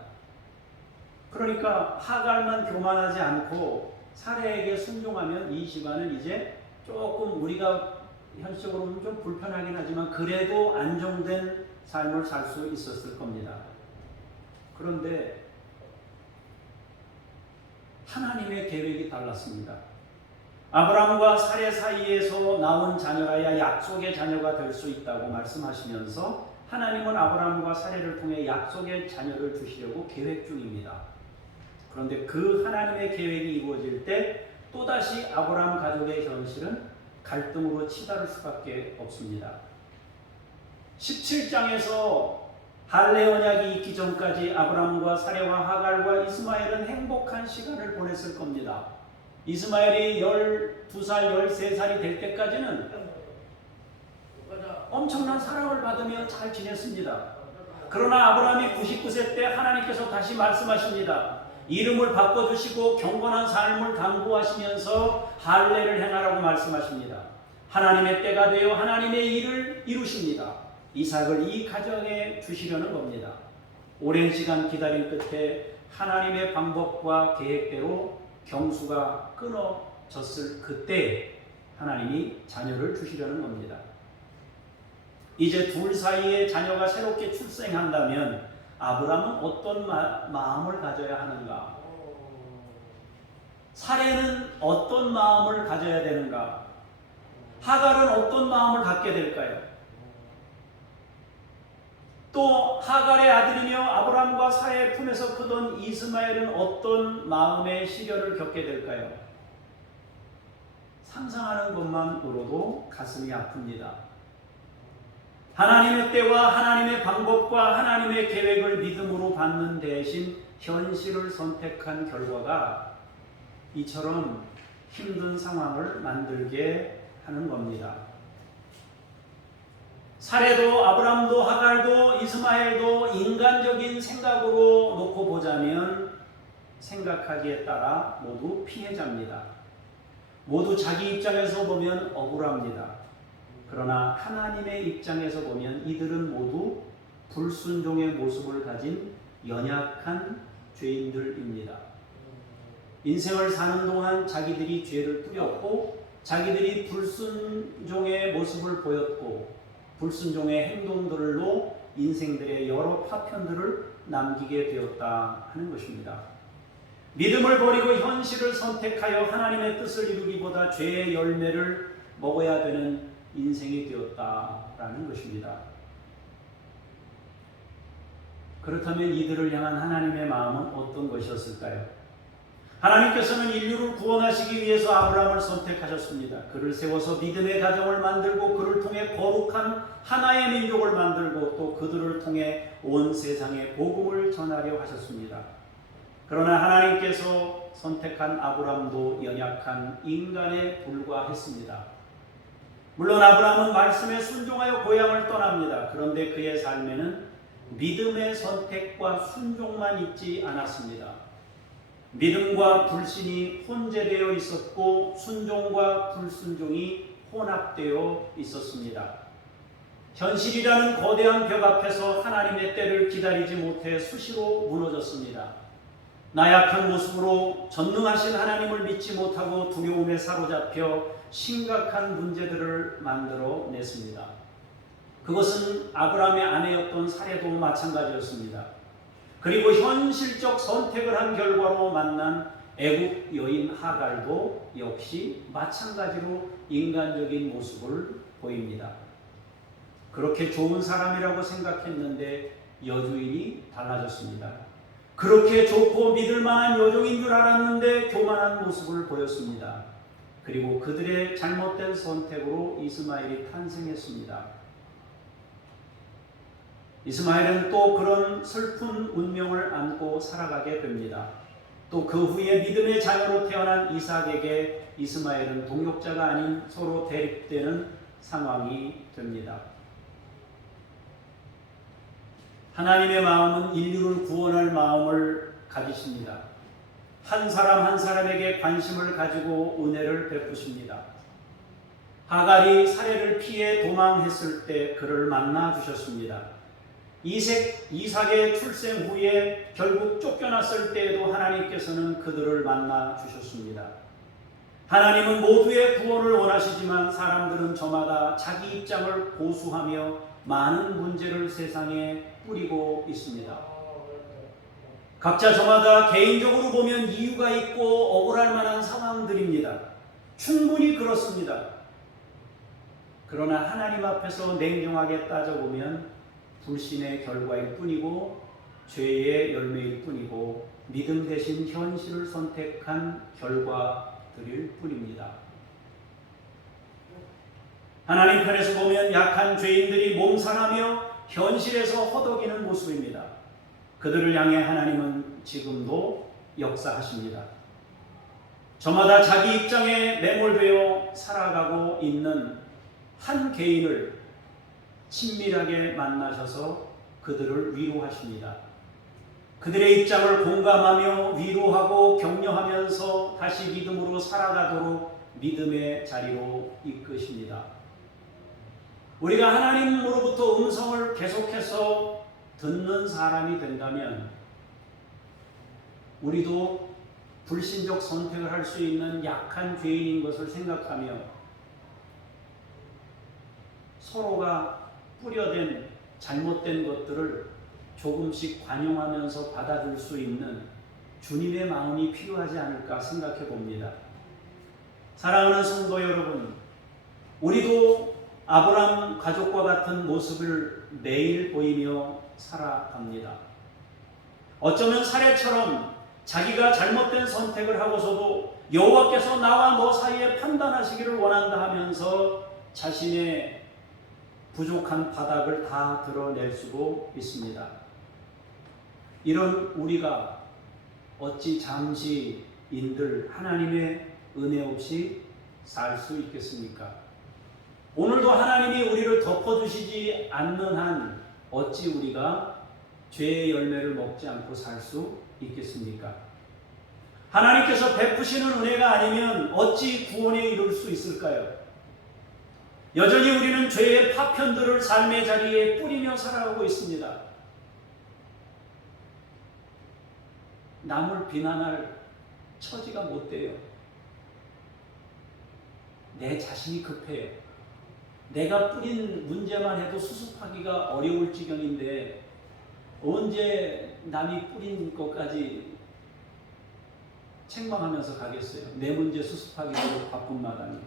그러니까 하갈만 교만하지 않고 사례에게 순종하면 이 집안은 이제 조금 우리가 현실적으로는 좀 불편하긴 하지만 그래도 안정된 삶을 살 수 있었을 겁니다. 그런데 하나님의 계획이 달랐습니다. 아브라함과 사례 사이에서 나온 자녀라야 약속의 자녀가 될 수 있다고 말씀하시면서 하나님은 아브라함과 사례를 통해 약속의 자녀를 주시려고 계획 중입니다. 그런데 그 하나님의 계획이 이루어질 때 또다시 아브라함 가족의 현실은 갈등으로 치달을 수밖에 없습니다. 17장에서 할례 언약이 있기 전까지 아브라함과 사레와 하갈과 이스마엘은 행복한 시간을 보냈을 겁니다. 이스마엘이 12살, 13살이 될 때까지는 엄청난 사랑을 받으며 잘 지냈습니다. 그러나 아브라함이 99세 때 하나님께서 다시 말씀하십니다. 이름을 바꿔주시고 경건한 삶을 당부하시면서 할례를 행하라고 말씀하십니다. 하나님의 때가 되어 하나님의 일을 이루십니다. 이삭을 이 가정에 주시려는 겁니다. 오랜 시간 기다린 끝에 하나님의 방법과 계획대로 경수가 끊어졌을 그때 하나님이 자녀를 주시려는 겁니다. 이제 둘 사이에 자녀가 새롭게 출생한다면 아브라함은 어떤 마음을 가져야 하는가? 사레는 어떤 마음을 가져야 되는가? 하갈은 어떤 마음을 갖게 될까요? 또 하갈의 아들이며 아브라함과 사레의 품에서 크던 이스마엘은 어떤 마음의 시련을 겪게 될까요? 상상하는 것만으로도 가슴이 아픕니다. 하나님의 때와 하나님의 방법과 하나님의 계획을 믿음으로 받는 대신 현실을 선택한 결과가 이처럼 힘든 상황을 만들게 하는 겁니다. 사레도 아브라함도 하갈도 이스마엘도 인간적인 생각으로 놓고 보자면 생각하기에 따라 모두 피해자입니다. 모두 자기 입장에서 보면 억울합니다. 그러나 하나님의 입장에서 보면 이들은 모두 불순종의 모습을 가진 연약한 죄인들입니다. 인생을 사는 동안 자기들이 죄를 뿌렸고 자기들이 불순종의 모습을 보였고 불순종의 행동들로 인생들의 여러 파편들을 남기게 되었다 하는 것입니다. 믿음을 버리고 현실을 선택하여 하나님의 뜻을 이루기보다 죄의 열매를 먹어야 되는 인생이 되었다라는 것입니다. 그렇다면 이들을 향한 하나님의 마음은 어떤 것이었을까요? 하나님께서는 인류를 구원하시기 위해서 아브라함을 선택하셨습니다. 그를 세워서 믿음의 가정을 만들고 그를 통해 거룩한 하나의 민족을 만들고 또 그들을 통해 온 세상에 복음을 전하려 하셨습니다. 그러나 하나님께서 선택한 아브라함도 연약한 인간에 불과했습니다. 물론 아브라함은 말씀에 순종하여 고향을 떠납니다. 그런데 그의 삶에는 믿음의 선택과 순종만 있지 않았습니다. 믿음과 불신이 혼재되어 있었고 순종과 불순종이 혼합되어 있었습니다. 현실이라는 거대한 벽 앞에서 하나님의 때를 기다리지 못해 수시로 무너졌습니다. 나약한 모습으로 전능하신 하나님을 믿지 못하고 두려움에 사로잡혀 심각한 문제들을 만들어 냈습니다. 그것은 아브라함의 아내였던 사레도 마찬가지였습니다. 그리고 현실적 선택을 한 결과로 만난 애국 여인 하갈도 역시 마찬가지로 인간적인 모습을 보입니다. 그렇게 좋은 사람이라고 생각했는데 여주인이 달라졌습니다. 그렇게 좋고 믿을 만한 여종인 줄 알았는데 교만한 모습을 보였습니다. 그리고 그들의 잘못된 선택으로 이스마엘이 탄생했습니다. 이스마엘은 또 그런 슬픈 운명을 안고 살아가게 됩니다. 또 그 후에 믿음의 자녀로 태어난 이삭에게 이스마엘은 동역자가 아닌 서로 대립되는 상황이 됩니다. 하나님의 마음은 인류를 구원할 마음을 가지십니다. 한 사람 한 사람에게 관심을 가지고 은혜를 베푸십니다. 하갈이 살해를 피해 도망했을 때 그를 만나 주셨습니다. 이삭의 출생 후에 결국 쫓겨났을 때에도 하나님께서는 그들을 만나 주셨습니다. 하나님은 모두의 구원을 원하시지만 사람들은 저마다 자기 입장을 고수하며 많은 문제를 세상에 뿌리고 있습니다. 각자 저마다 개인적으로 보면 이유가 있고 억울할 만한 상황들입니다. 충분히 그렇습니다. 그러나 하나님 앞에서 냉정하게 따져보면 불신의 결과일 뿐이고 죄의 열매일 뿐이고 믿음 대신 현실을 선택한 결과들일 뿐입니다. 하나님 편에서 보면 약한 죄인들이 몸살하며 현실에서 허덕이는 모습입니다. 그들을 향해 하나님은 지금도 역사하십니다. 저마다 자기 입장에 매몰되어 살아가고 있는 한 개인을 친밀하게 만나셔서 그들을 위로하십니다. 그들의 입장을 공감하며 위로하고 격려하면서 다시 믿음으로 살아가도록 믿음의 자리로 이끄십니다. 우리가 하나님으로부터 음성을 계속해서 듣는 사람이 된다면 우리도 불신적 선택을 할 수 있는 약한 죄인인 것을 생각하며 서로가 뿌려댄 잘못된 것들을 조금씩 관용하면서 받아들 수 있는 주님의 마음이 필요하지 않을까 생각해 봅니다. 사랑하는 성도 여러분, 우리도 아브라함 가족과 같은 모습을 매일 보이며 살아갑니다. 어쩌면 사례처럼 자기가 잘못된 선택을 하고서도 여호와께서 나와 너 사이에 판단하시기를 원한다 하면서 자신의 부족한 바닥을 다 드러낼 수도 있습니다. 이런 우리가 어찌 잠시 인들 하나님의 은혜 없이 살 수 있겠습니까? 오늘도 하나님이 우리를 덮어주시지 않는 한 어찌 우리가 죄의 열매를 먹지 않고 살 수 있겠습니까? 하나님께서 베푸시는 은혜가 아니면 어찌 구원에 이룰 수 있을까요? 여전히 우리는 죄의 파편들을 삶의 자리에 뿌리며 살아가고 있습니다. 남을 비난할 처지가 못 돼요. 내 자신이 급해요. 내가 뿌린 문제만 해도 수습하기가 어려울 지경인데 언제 남이 뿌린 것까지 책망하면서 가겠어요. 내 문제 수습하기도 바쁜 마당에.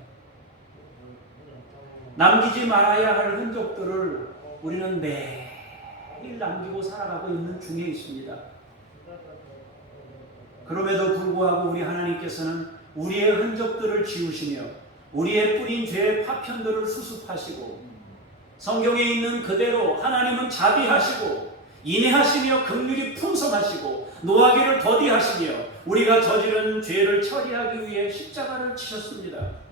남기지 말아야 할 흔적들을 우리는 매일 남기고 살아가고 있는 중에 있습니다. 그럼에도 불구하고 우리 하나님께서는 우리의 흔적들을 지우시며 우리의 뿌린 죄의 파편들을 수습하시고 성경에 있는 그대로 하나님은 자비하시고 인애하시며 긍휼이 풍성하시고 노하기를 더디하시며 우리가 저지른 죄를 처리하기 위해 십자가를 치셨습니다.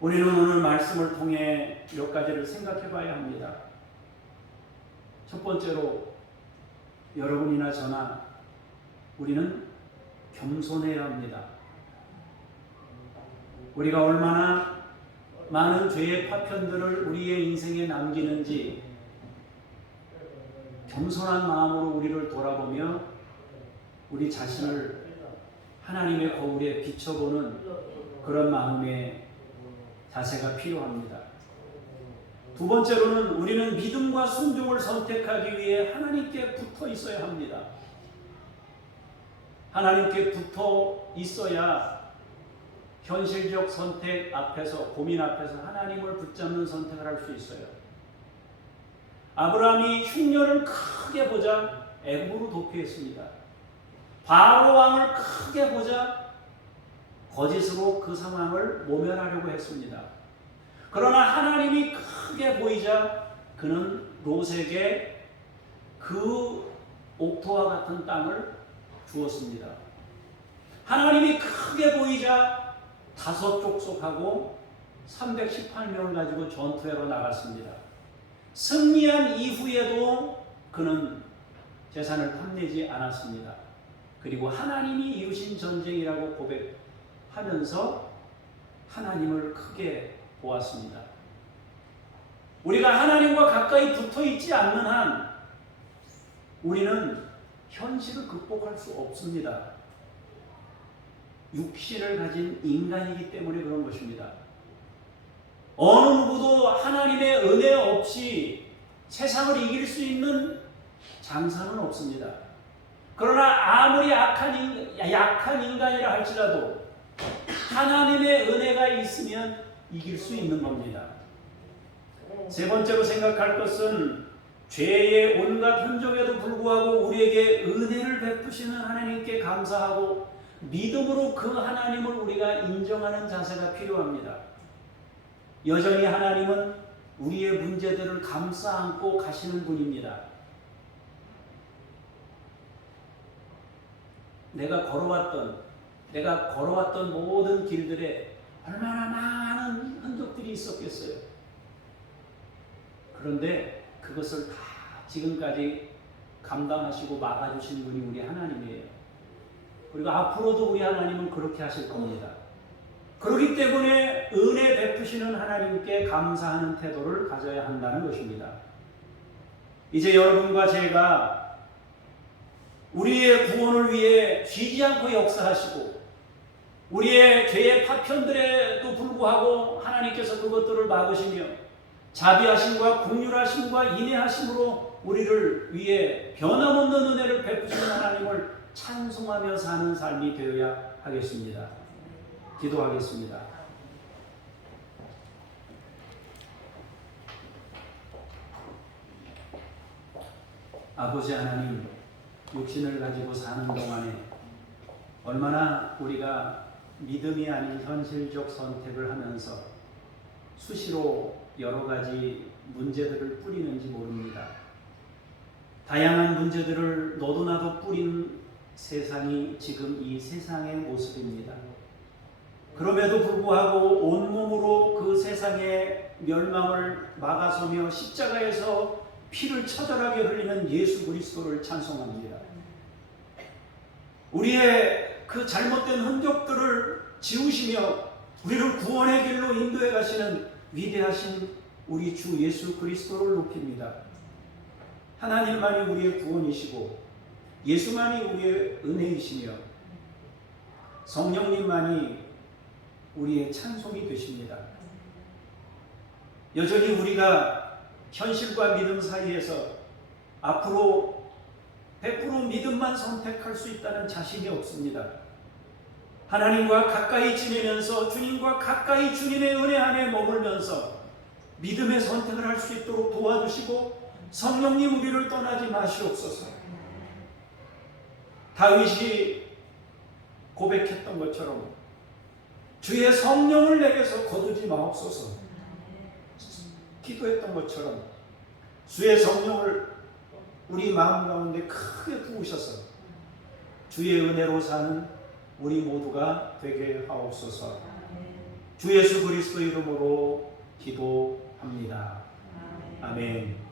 우리는 오늘 말씀을 통해 몇 가지를 생각해 봐야 합니다. 첫 번째로 여러분이나 저나 우리는 겸손해야 합니다. 우리가 얼마나 많은 죄의 파편들을 우리의 인생에 남기는지 겸손한 마음으로 우리를 돌아보며 우리 자신을 하나님의 거울에 비춰보는 그런 마음의 자세가 필요합니다. 두 번째로는 우리는 믿음과 순종을 선택하기 위해 하나님께 붙어 있어야 합니다. 하나님께 붙어 있어야 현실적 선택 앞에서, 고민 앞에서 하나님을 붙잡는 선택을 할 수 있어요. 아브라함이 흉년을 크게 보자 애굽으로 도피했습니다. 바로 왕을 크게 보자 거짓으로 그 상황을 모면하려고 했습니다. 그러나 하나님이 크게 보이자 그는 롯에게 그 옥토와 같은 땅을 주었습니다. 하나님이 크게 보이자 다섯 족속하고 318명을 가지고 전투회로 나갔습니다. 승리한 이후에도 그는 재산을 탐내지 않았습니다. 그리고 하나님이 이루신 전쟁이라고 고백하면서 하나님을 크게 보았습니다. 우리가 하나님과 가까이 붙어 있지 않는 한 우리는 현실을 극복할 수 없습니다. 육신을 가진 인간이기 때문에 그런 것입니다. 어느 누구도 하나님의 은혜 없이 세상을 이길 수 있는 장사는 없습니다. 그러나 아무리 약한 인간이라 할지라도 하나님의 은혜가 있으면 이길 수 있는 겁니다. 세 번째로 생각할 것은 죄의 온갖 흔적에도 불구하고 우리에게 은혜를 베푸시는 하나님께 감사하고 믿음으로 그 하나님을 우리가 인정하는 자세가 필요합니다. 여전히 하나님은 우리의 문제들을 감싸 안고 가시는 분입니다. 내가 걸어왔던 모든 길들에 얼마나 많은 흔적들이 있었겠어요. 그런데 그것을 다 지금까지 감당하시고 막아주신 분이 우리 하나님이에요. 그리고 앞으로도 우리 하나님은 그렇게 하실 겁니다. 그렇기 때문에 은혜 베푸시는 하나님께 감사하는 태도를 가져야 한다는 것입니다. 이제 여러분과 제가 우리의 구원을 위해 쉬지 않고 역사하시고 우리의 죄의 파편들에도 불구하고 하나님께서 그것들을 막으시며 자비하심과 긍휼하심과 인애하심으로 우리를 위해 변함없는 은혜를 베푸시는 하나님을 찬송하며 사는 삶이 되어야 하겠습니다. 기도하겠습니다. 아버지 하나님, 육신을 가지고 사는 동안에 얼마나 우리가 믿음이 아닌 현실적 선택을 하면서 수시로 여러 가지 문제들을 뿌리는지 모릅니다. 다양한 문제들을 너도 나도 뿌린 세상이 지금 이 세상의 모습입니다. 그럼에도 불구하고 온몸으로 그 세상의 멸망을 막아서며 십자가에서 피를 처절하게 흘리는 예수 그리스도를 찬송합니다. 우리의 그 잘못된 흔적들을 지우시며 우리를 구원의 길로 인도해 가시는 위대하신 우리 주 예수 그리스도를 높입니다. 하나님만이 우리의 구원이시고 예수만이 우리의 은혜이시며 성령님만이 우리의 찬송이 되십니다. 여전히 우리가 현실과 믿음 사이에서 앞으로 100% 믿음만 선택할 수 있다는 자신이 없습니다. 하나님과 가까이 지내면서 주님과 가까이 주님의 은혜 안에 머물면서 믿음의 선택을 할 수 있도록 도와주시고 성령님 우리를 떠나지 마시옵소서. 다윗이 고백했던 것처럼 주의 성령을 내게서 거두지 마옵소서 기도했던 것처럼 주의 성령을 우리 마음 가운데 크게 부으셔서 주의 은혜로 사는 우리 모두가 되게 하옵소서. 주 예수 그리스도 이름으로 기도합니다. 아멘.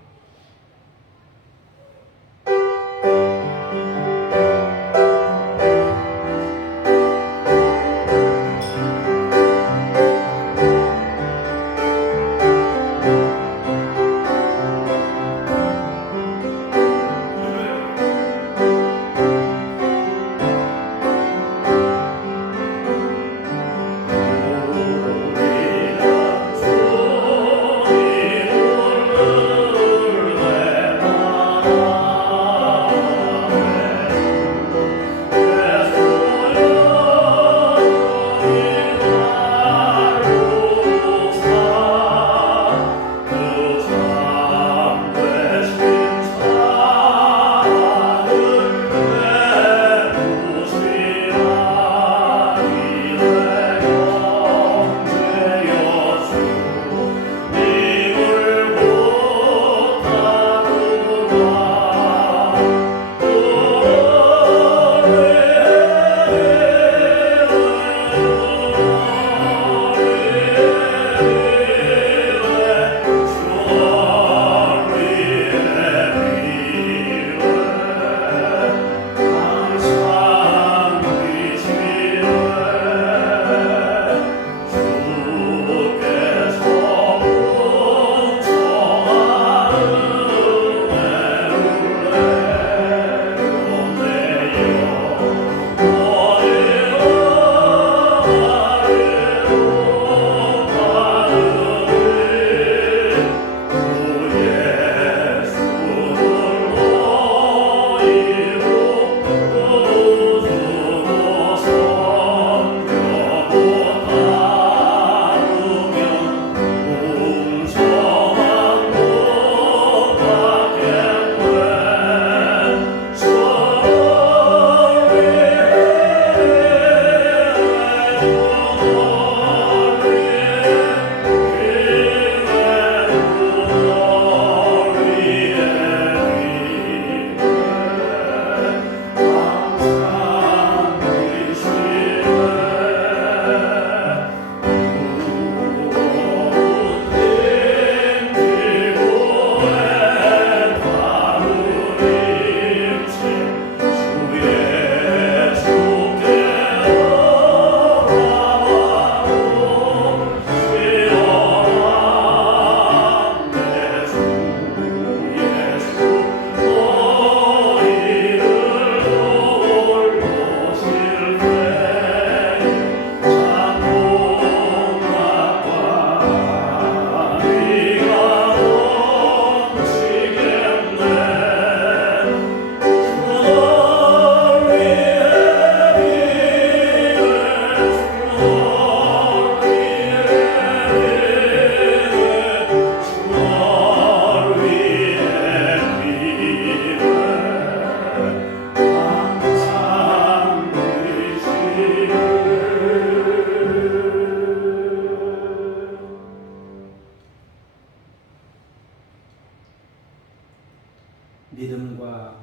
믿음과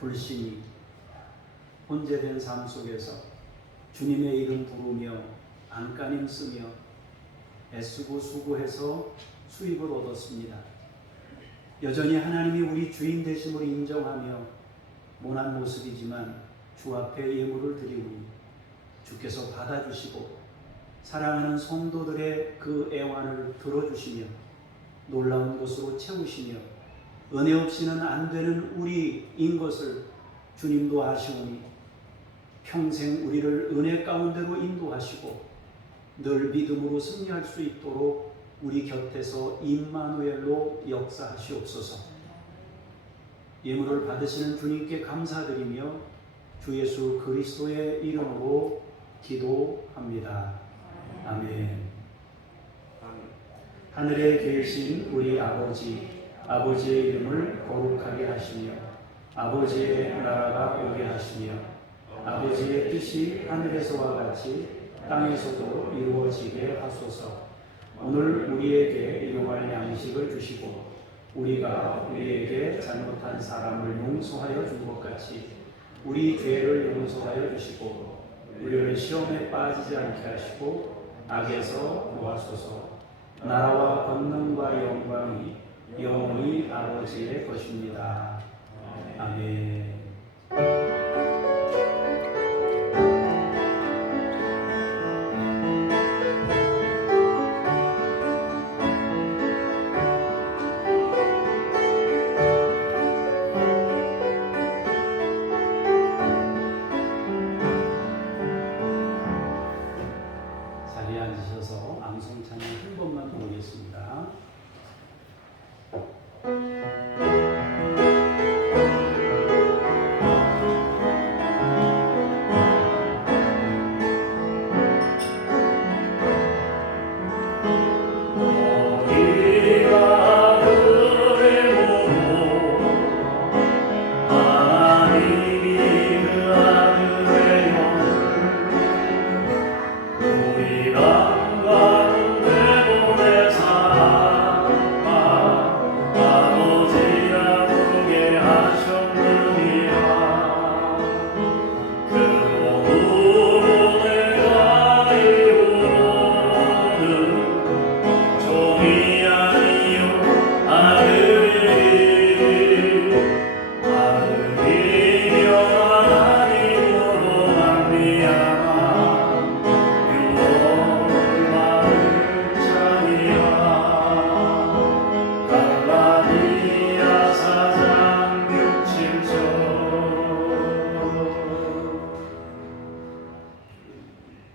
불신이 혼재된 삶 속에서 주님의 이름 부르며 안간힘 쓰며 애쓰고 수고해서 수입을 얻었습니다. 여전히 하나님이 우리 주인 되심을 인정하며 모난 모습이지만 주 앞에 예물을 드리오니 주께서 받아주시고 사랑하는 성도들의 그 애환을 들어주시며 놀라운 것으로 채우시며 은혜 없이는 안 되는 우리인 것을 주님도 아시오니 평생 우리를 은혜 가운데로 인도하시고 늘 믿음으로 승리할 수 있도록 우리 곁에서 임마누엘로 역사하시옵소서. 예물을 받으시는 주님께 감사드리며 주 예수 그리스도의 이름으로 기도합니다. 아멘. 하늘에 계신 우리 아버지의 이름을 거룩하게 하시며 아버지의 나라가 오게 하시며 아버지의 뜻이 하늘에서와 같이 땅에서도 이루어지게 하소서. 오늘 우리에게 일용할 양식을 주시고 우리가 우리에게 잘못한 사람을 용서하여 준 것 같이 우리 죄를 용서하여 주시고 우리를 시험에 빠지지 않게 하시고 악에서 구하소서. 나라와 권능과 영광이 영원히 아버지의 것입니다. 아멘. 자리에 앉으셔서 암송 찬양 한 번만 부르겠습니다.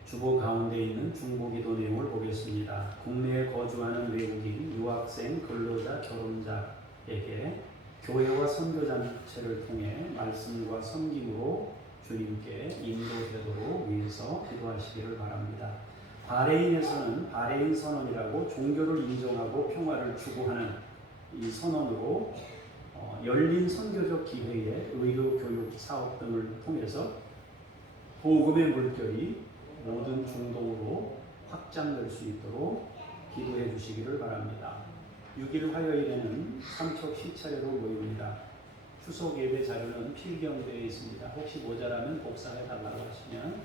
주보 가운데 있는 중보기도 내용을 보겠습니다. 국내에 거주하는 외국인, 유학생, 근로자, 결혼자에게 교회와 선교단체를 통해 말씀과 섬김으로 주님께 인도되도록 위해서 기도하시기를 바랍니다. 바레인에서는 바레인 선언이라고 종교를 인정하고 평화를 추구하는 이 선언으로 열린 선교적 기회에 의료, 교육, 사업 등을 통해서 복음의 물결이 모든 중동으로 확장될 수 있도록 기도해 주시기를 바랍니다. 6일 화요일에는 삼척 시차례로 모입니다. 추석 예배 자료는 필경되어 있습니다. 혹시 모자라면 복사해 달라고 하시면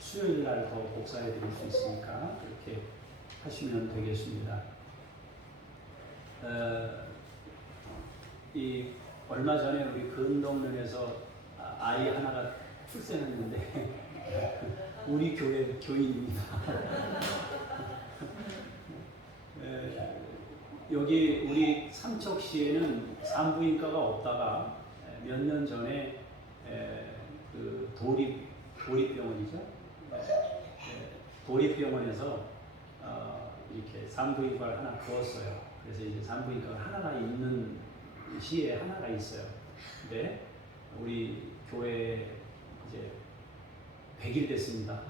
수요일 날 더 복사해 드릴 수 있으니까 그렇게 하시면 되겠습니다. 얼마 전에 우리 근동면에서 아이 하나가 출생했는데 우리 교회 교인입니다. 여기 우리 삼척시에는 산부인과가 없다가 몇 년 전에 그 도립병원이죠. 도립병원에서 이렇게 산부인과를 하나 부었어요. 그래서 이제 산부인과가 하나가 있는 시에 하나가 있어요. 근데 우리 교회 이제 100일 됐습니다.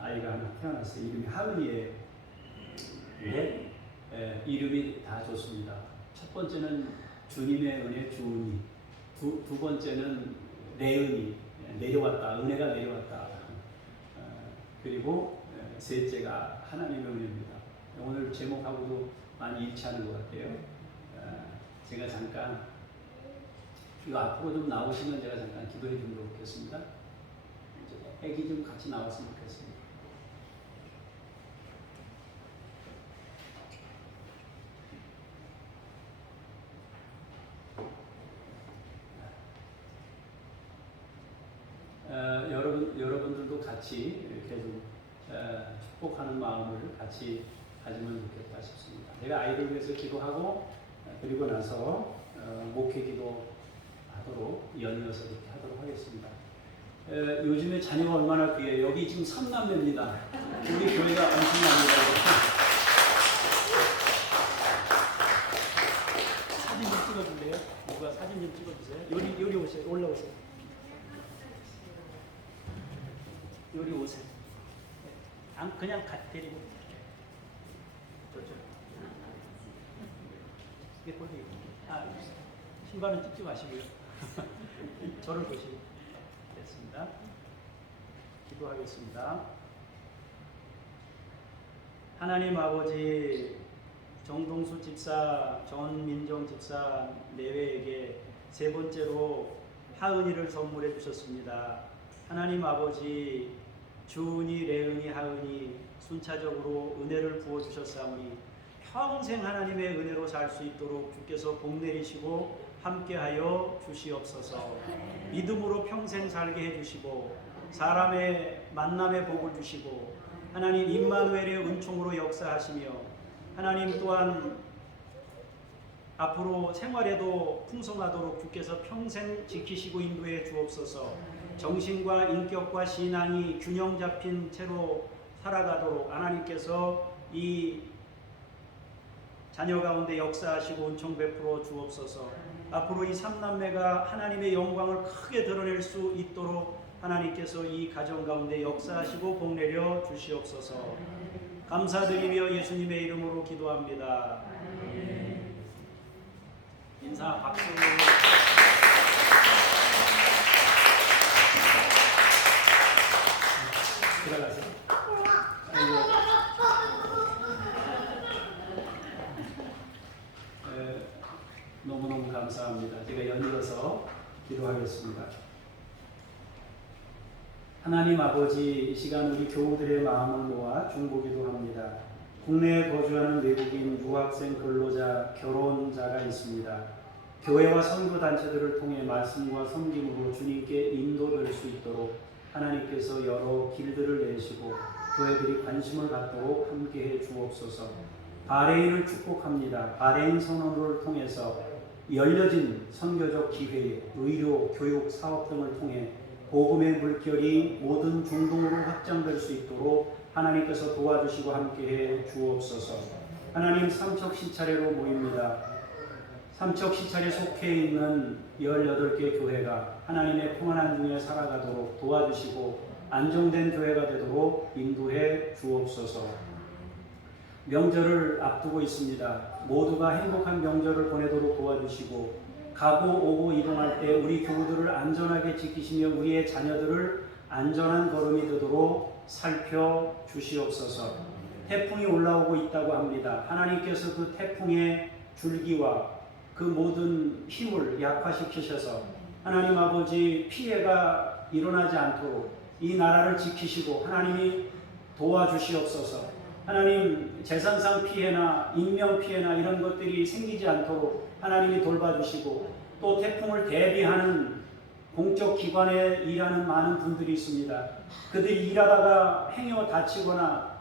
아이가 하나 태어났어요. 이름이 하은이에요. 네, 이름이 다 좋습니다. 첫 번째는 주님의 은혜 주은이, 두 번째는 내은이, 내려왔다, 은혜가 내려왔다. 그리고 셋째가 하나님의 은혜입니다. 오늘 제목하고도 많이 일치하는 것 같아요. 제가 잠깐 이거 앞으로 좀 나오시면 제가 잠깐 기도해 주도록 하겠습니다. 애기 좀 같이 나왔으면 좋겠습니다. 여러분들도 같이 이렇게 좀 축복하는 마음을 같이 가지면 좋겠다 싶습니다. 제가 아이들 위해서 기도하고 그리고 나서 목회 기도하도록 연이어서 이렇게 하도록 하겠습니다. 요즘에 자녀가 얼마나 귀해요. 여기 지금 3남매입니다. 우리 교회가 엄청납니다. 사진 좀 찍어줄래요? 누가 사진 좀 찍어주세요. 요리 오세요. 올라오세요. 요리 오세요. 그냥 데리고. 저쪽. 이게 거기. 신발은 찍지 마시고요. 저를 보시고. 됐습니다. 기도하겠습니다. 하나님 아버지, 정동수 집사, 전민정 집사 내외에게 세 번째로 하은이를 선물해 주셨습니다. 하나님 아버지, 주은이, 레은이, 하은이 순차적으로 은혜를 부어 주셨사오니 평생 하나님의 은혜로 살 수 있도록 주께서 복 내리시고 함께하여 주시옵소서. 믿음으로 평생 살게 해주시고 사람의 만남의 복을 주시고 하나님 임마누엘의 은총으로 역사하시며 하나님 또한 앞으로 생활에도 풍성하도록 주께서 평생 지키시고 인도해 주옵소서. 정신과 인격과 신앙이 균형 잡힌 채로 살아가도록 하나님께서 이 자녀 가운데 역사하시고 은총 베풀어 주옵소서. 앞으로 이 3남매가 하나님의 영광을 크게 드러낼 수 있도록 하나님께서 이 가정 가운데 역사하시고 복 내려 주시옵소서. 감사드리며 예수님의 이름으로 기도합니다. 인사 박수. 들어가세요. 너무너무 감사합니다. 제가 연이어서 기도하겠습니다. 하나님 아버지, 이 시간 우리 교우들의 마음을 모아 중보기도 합니다. 국내에 거주하는 외국인, 유학생, 근로자, 결혼자가 있습니다. 교회와 선교단체들을 통해 말씀과 섬김으로 주님께 인도될 수 있도록 하나님께서 여러 길들을 내시고 교회들이 관심을 갖도록 함께해 주옵소서. 바레인을 축복합니다. 바레인 선언을 통해서 열려진 선교적 기회, 의료, 교육, 사업 등을 통해 복음의 물결이 모든 중동으로 확장될 수 있도록 하나님께서 도와주시고 함께해 주옵소서. 하나님, 삼척 시차례로 모입니다. 삼척 시차례 속해 있는 18개 교회가 하나님의 평안한 중에 살아가도록 도와주시고 안정된 교회가 되도록 인도해 주옵소서. 명절을 앞두고 있습니다. 모두가 행복한 명절을 보내도록 도와주시고 가고 오고 이동할 때 우리 교우들을 안전하게 지키시며 우리의 자녀들을 안전한 걸음이 되도록 살펴주시옵소서. 태풍이 올라오고 있다고 합니다. 하나님께서 그 태풍의 줄기와 그 모든 힘을 약화시키셔서 하나님 아버지 피해가 일어나지 않도록 이 나라를 지키시고 하나님이 도와주시옵소서. 하나님, 재산상 피해나 인명 피해나 이런 것들이 생기지 않도록 하나님이 돌봐주시고 또 태풍을 대비하는 공적 기관에 일하는 많은 분들이 있습니다. 그들이 일하다가 행여 다치거나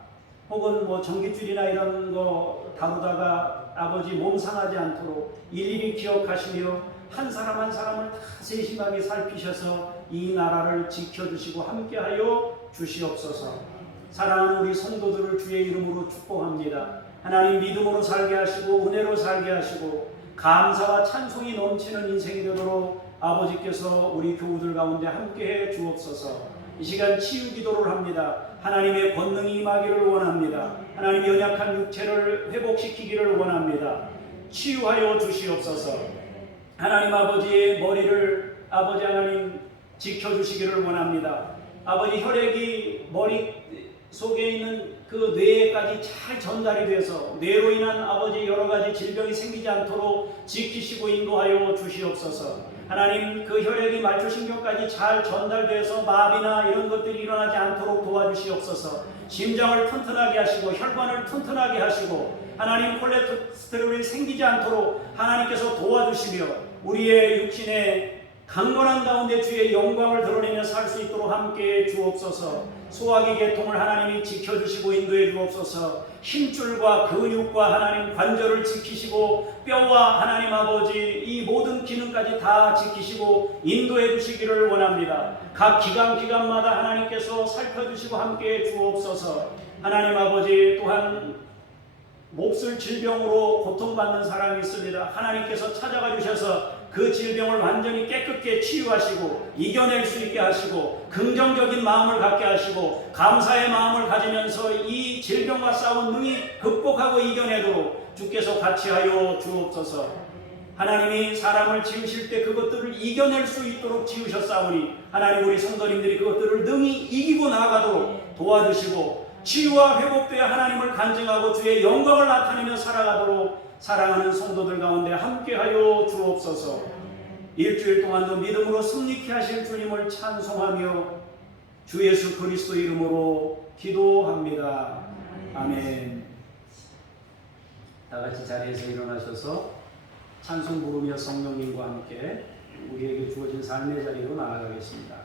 혹은 전깃줄이나 이런 거 다루다가 아버지 몸 상하지 않도록 일일이 기억하시며 한 사람 한 사람을 다 세심하게 살피셔서 이 나라를 지켜주시고 함께하여 주시옵소서. 사랑하는 우리 성도들을 주의 이름으로 축복합니다. 하나님, 믿음으로 살게 하시고 은혜로 살게 하시고 감사와 찬송이 넘치는 인생이 되도록 아버지께서 우리 교우들 가운데 함께해 주옵소서. 이 시간 치유 기도를 합니다. 하나님의 권능이 임하기를 원합니다. 하나님, 연약한 육체를 회복시키기를 원합니다. 치유하여 주시옵소서. 하나님 아버지의 머리를 아버지 하나님 지켜주시기를 원합니다. 아버지, 혈액이 머리 속에 있는 그 뇌에까지 잘 전달이 돼서 뇌로 인한 아버지 여러 가지 질병이 생기지 않도록 지키시고 인도하여 주시옵소서. 하나님, 그 혈액이 말초신경까지 잘 전달돼서 마비나 이런 것들이 일어나지 않도록 도와주시옵소서. 심장을 튼튼하게 하시고 혈관을 튼튼하게 하시고 하나님, 콜레스테롤이 생기지 않도록 하나님께서 도와주시며 우리의 육신에 강건한 가운데 주의 영광을 드러내며 살 수 있도록 함께해 주옵소서. 소화기 계통을 하나님이 지켜주시고 인도해 주옵소서. 힘줄과 근육과 하나님 관절을 지키시고 뼈와 하나님 아버지 이 모든 기능까지 다 지키시고 인도해 주시기를 원합니다. 각 기관마다 하나님께서 살펴주시고 함께해 주옵소서. 하나님 아버지, 또한 몹쓸 질병으로 고통받는 사람이 있습니다. 하나님께서 찾아가 주셔서 그 질병을 완전히 깨끗게 치유하시고 이겨낼 수 있게 하시고 긍정적인 마음을 갖게 하시고 감사의 마음을 가지면서 이 질병과 싸운 능히 극복하고 이겨내도록 주께서 같이 하여 주옵소서. 하나님이 사람을 지으실 때 그것들을 이겨낼 수 있도록 지으셨사오니 하나님, 우리 성도님들이 그것들을 능히 이기고 나아가도록 도와주시고 치유와 회복되어 하나님을 간증하고 주의 영광을 나타내며 살아가도록 사랑하는 성도들 가운데 함께하여 주옵소서. 일주일 동안도 믿음으로 승리케 하실 주님을 찬송하며 주 예수 그리스도 이름으로 기도합니다. 아멘. 다 같이 자리에서 일어나셔서 찬송 부르며 성령님과 함께 우리에게 주어진 삶의 자리로 나아가겠습니다.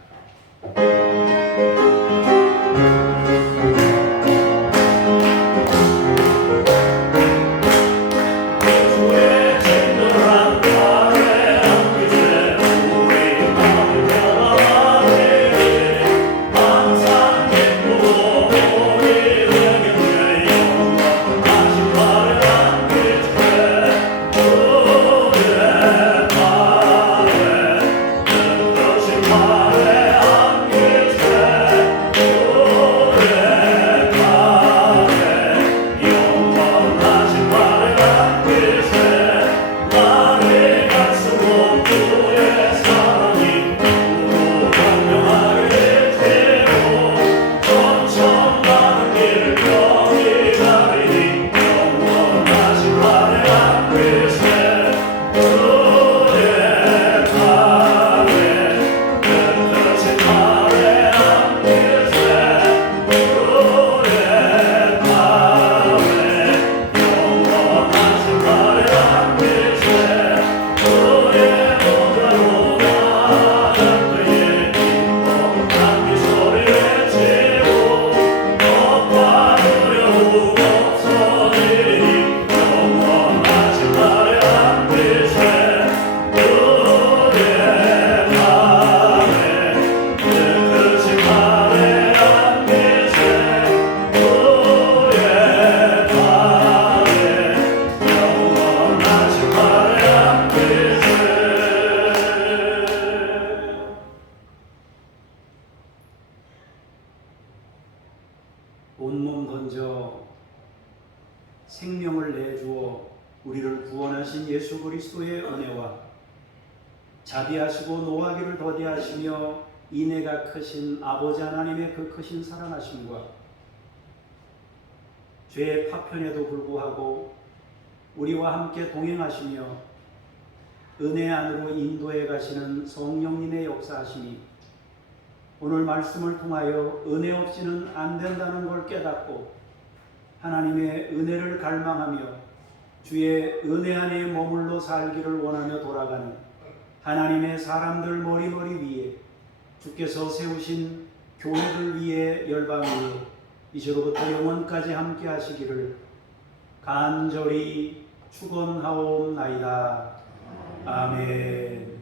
온몸 던져 생명을 내주어 우리를 구원하신 예수 그리스도의 은혜와 자비하시고 노하기를 더디하시며 인애가 크신 아버지 하나님의 그 크신 사랑하심과 죄의 파편에도 불구하고 우리와 함께 동행하시며 은혜 안으로 인도해 가시는 성령님의 역사하심이 오늘 말씀을 통하여 은혜 없이는 안 된다는 걸 깨닫고 하나님의 은혜를 갈망하며 주의 은혜 안에 머물러 살기를 원하며 돌아가는 하나님의 사람들 머리머리 위에 주께서 세우신 교회를 위해 열방으로 이제로부터 영원까지 함께 하시기를 간절히 축원하옵나이다. 아멘.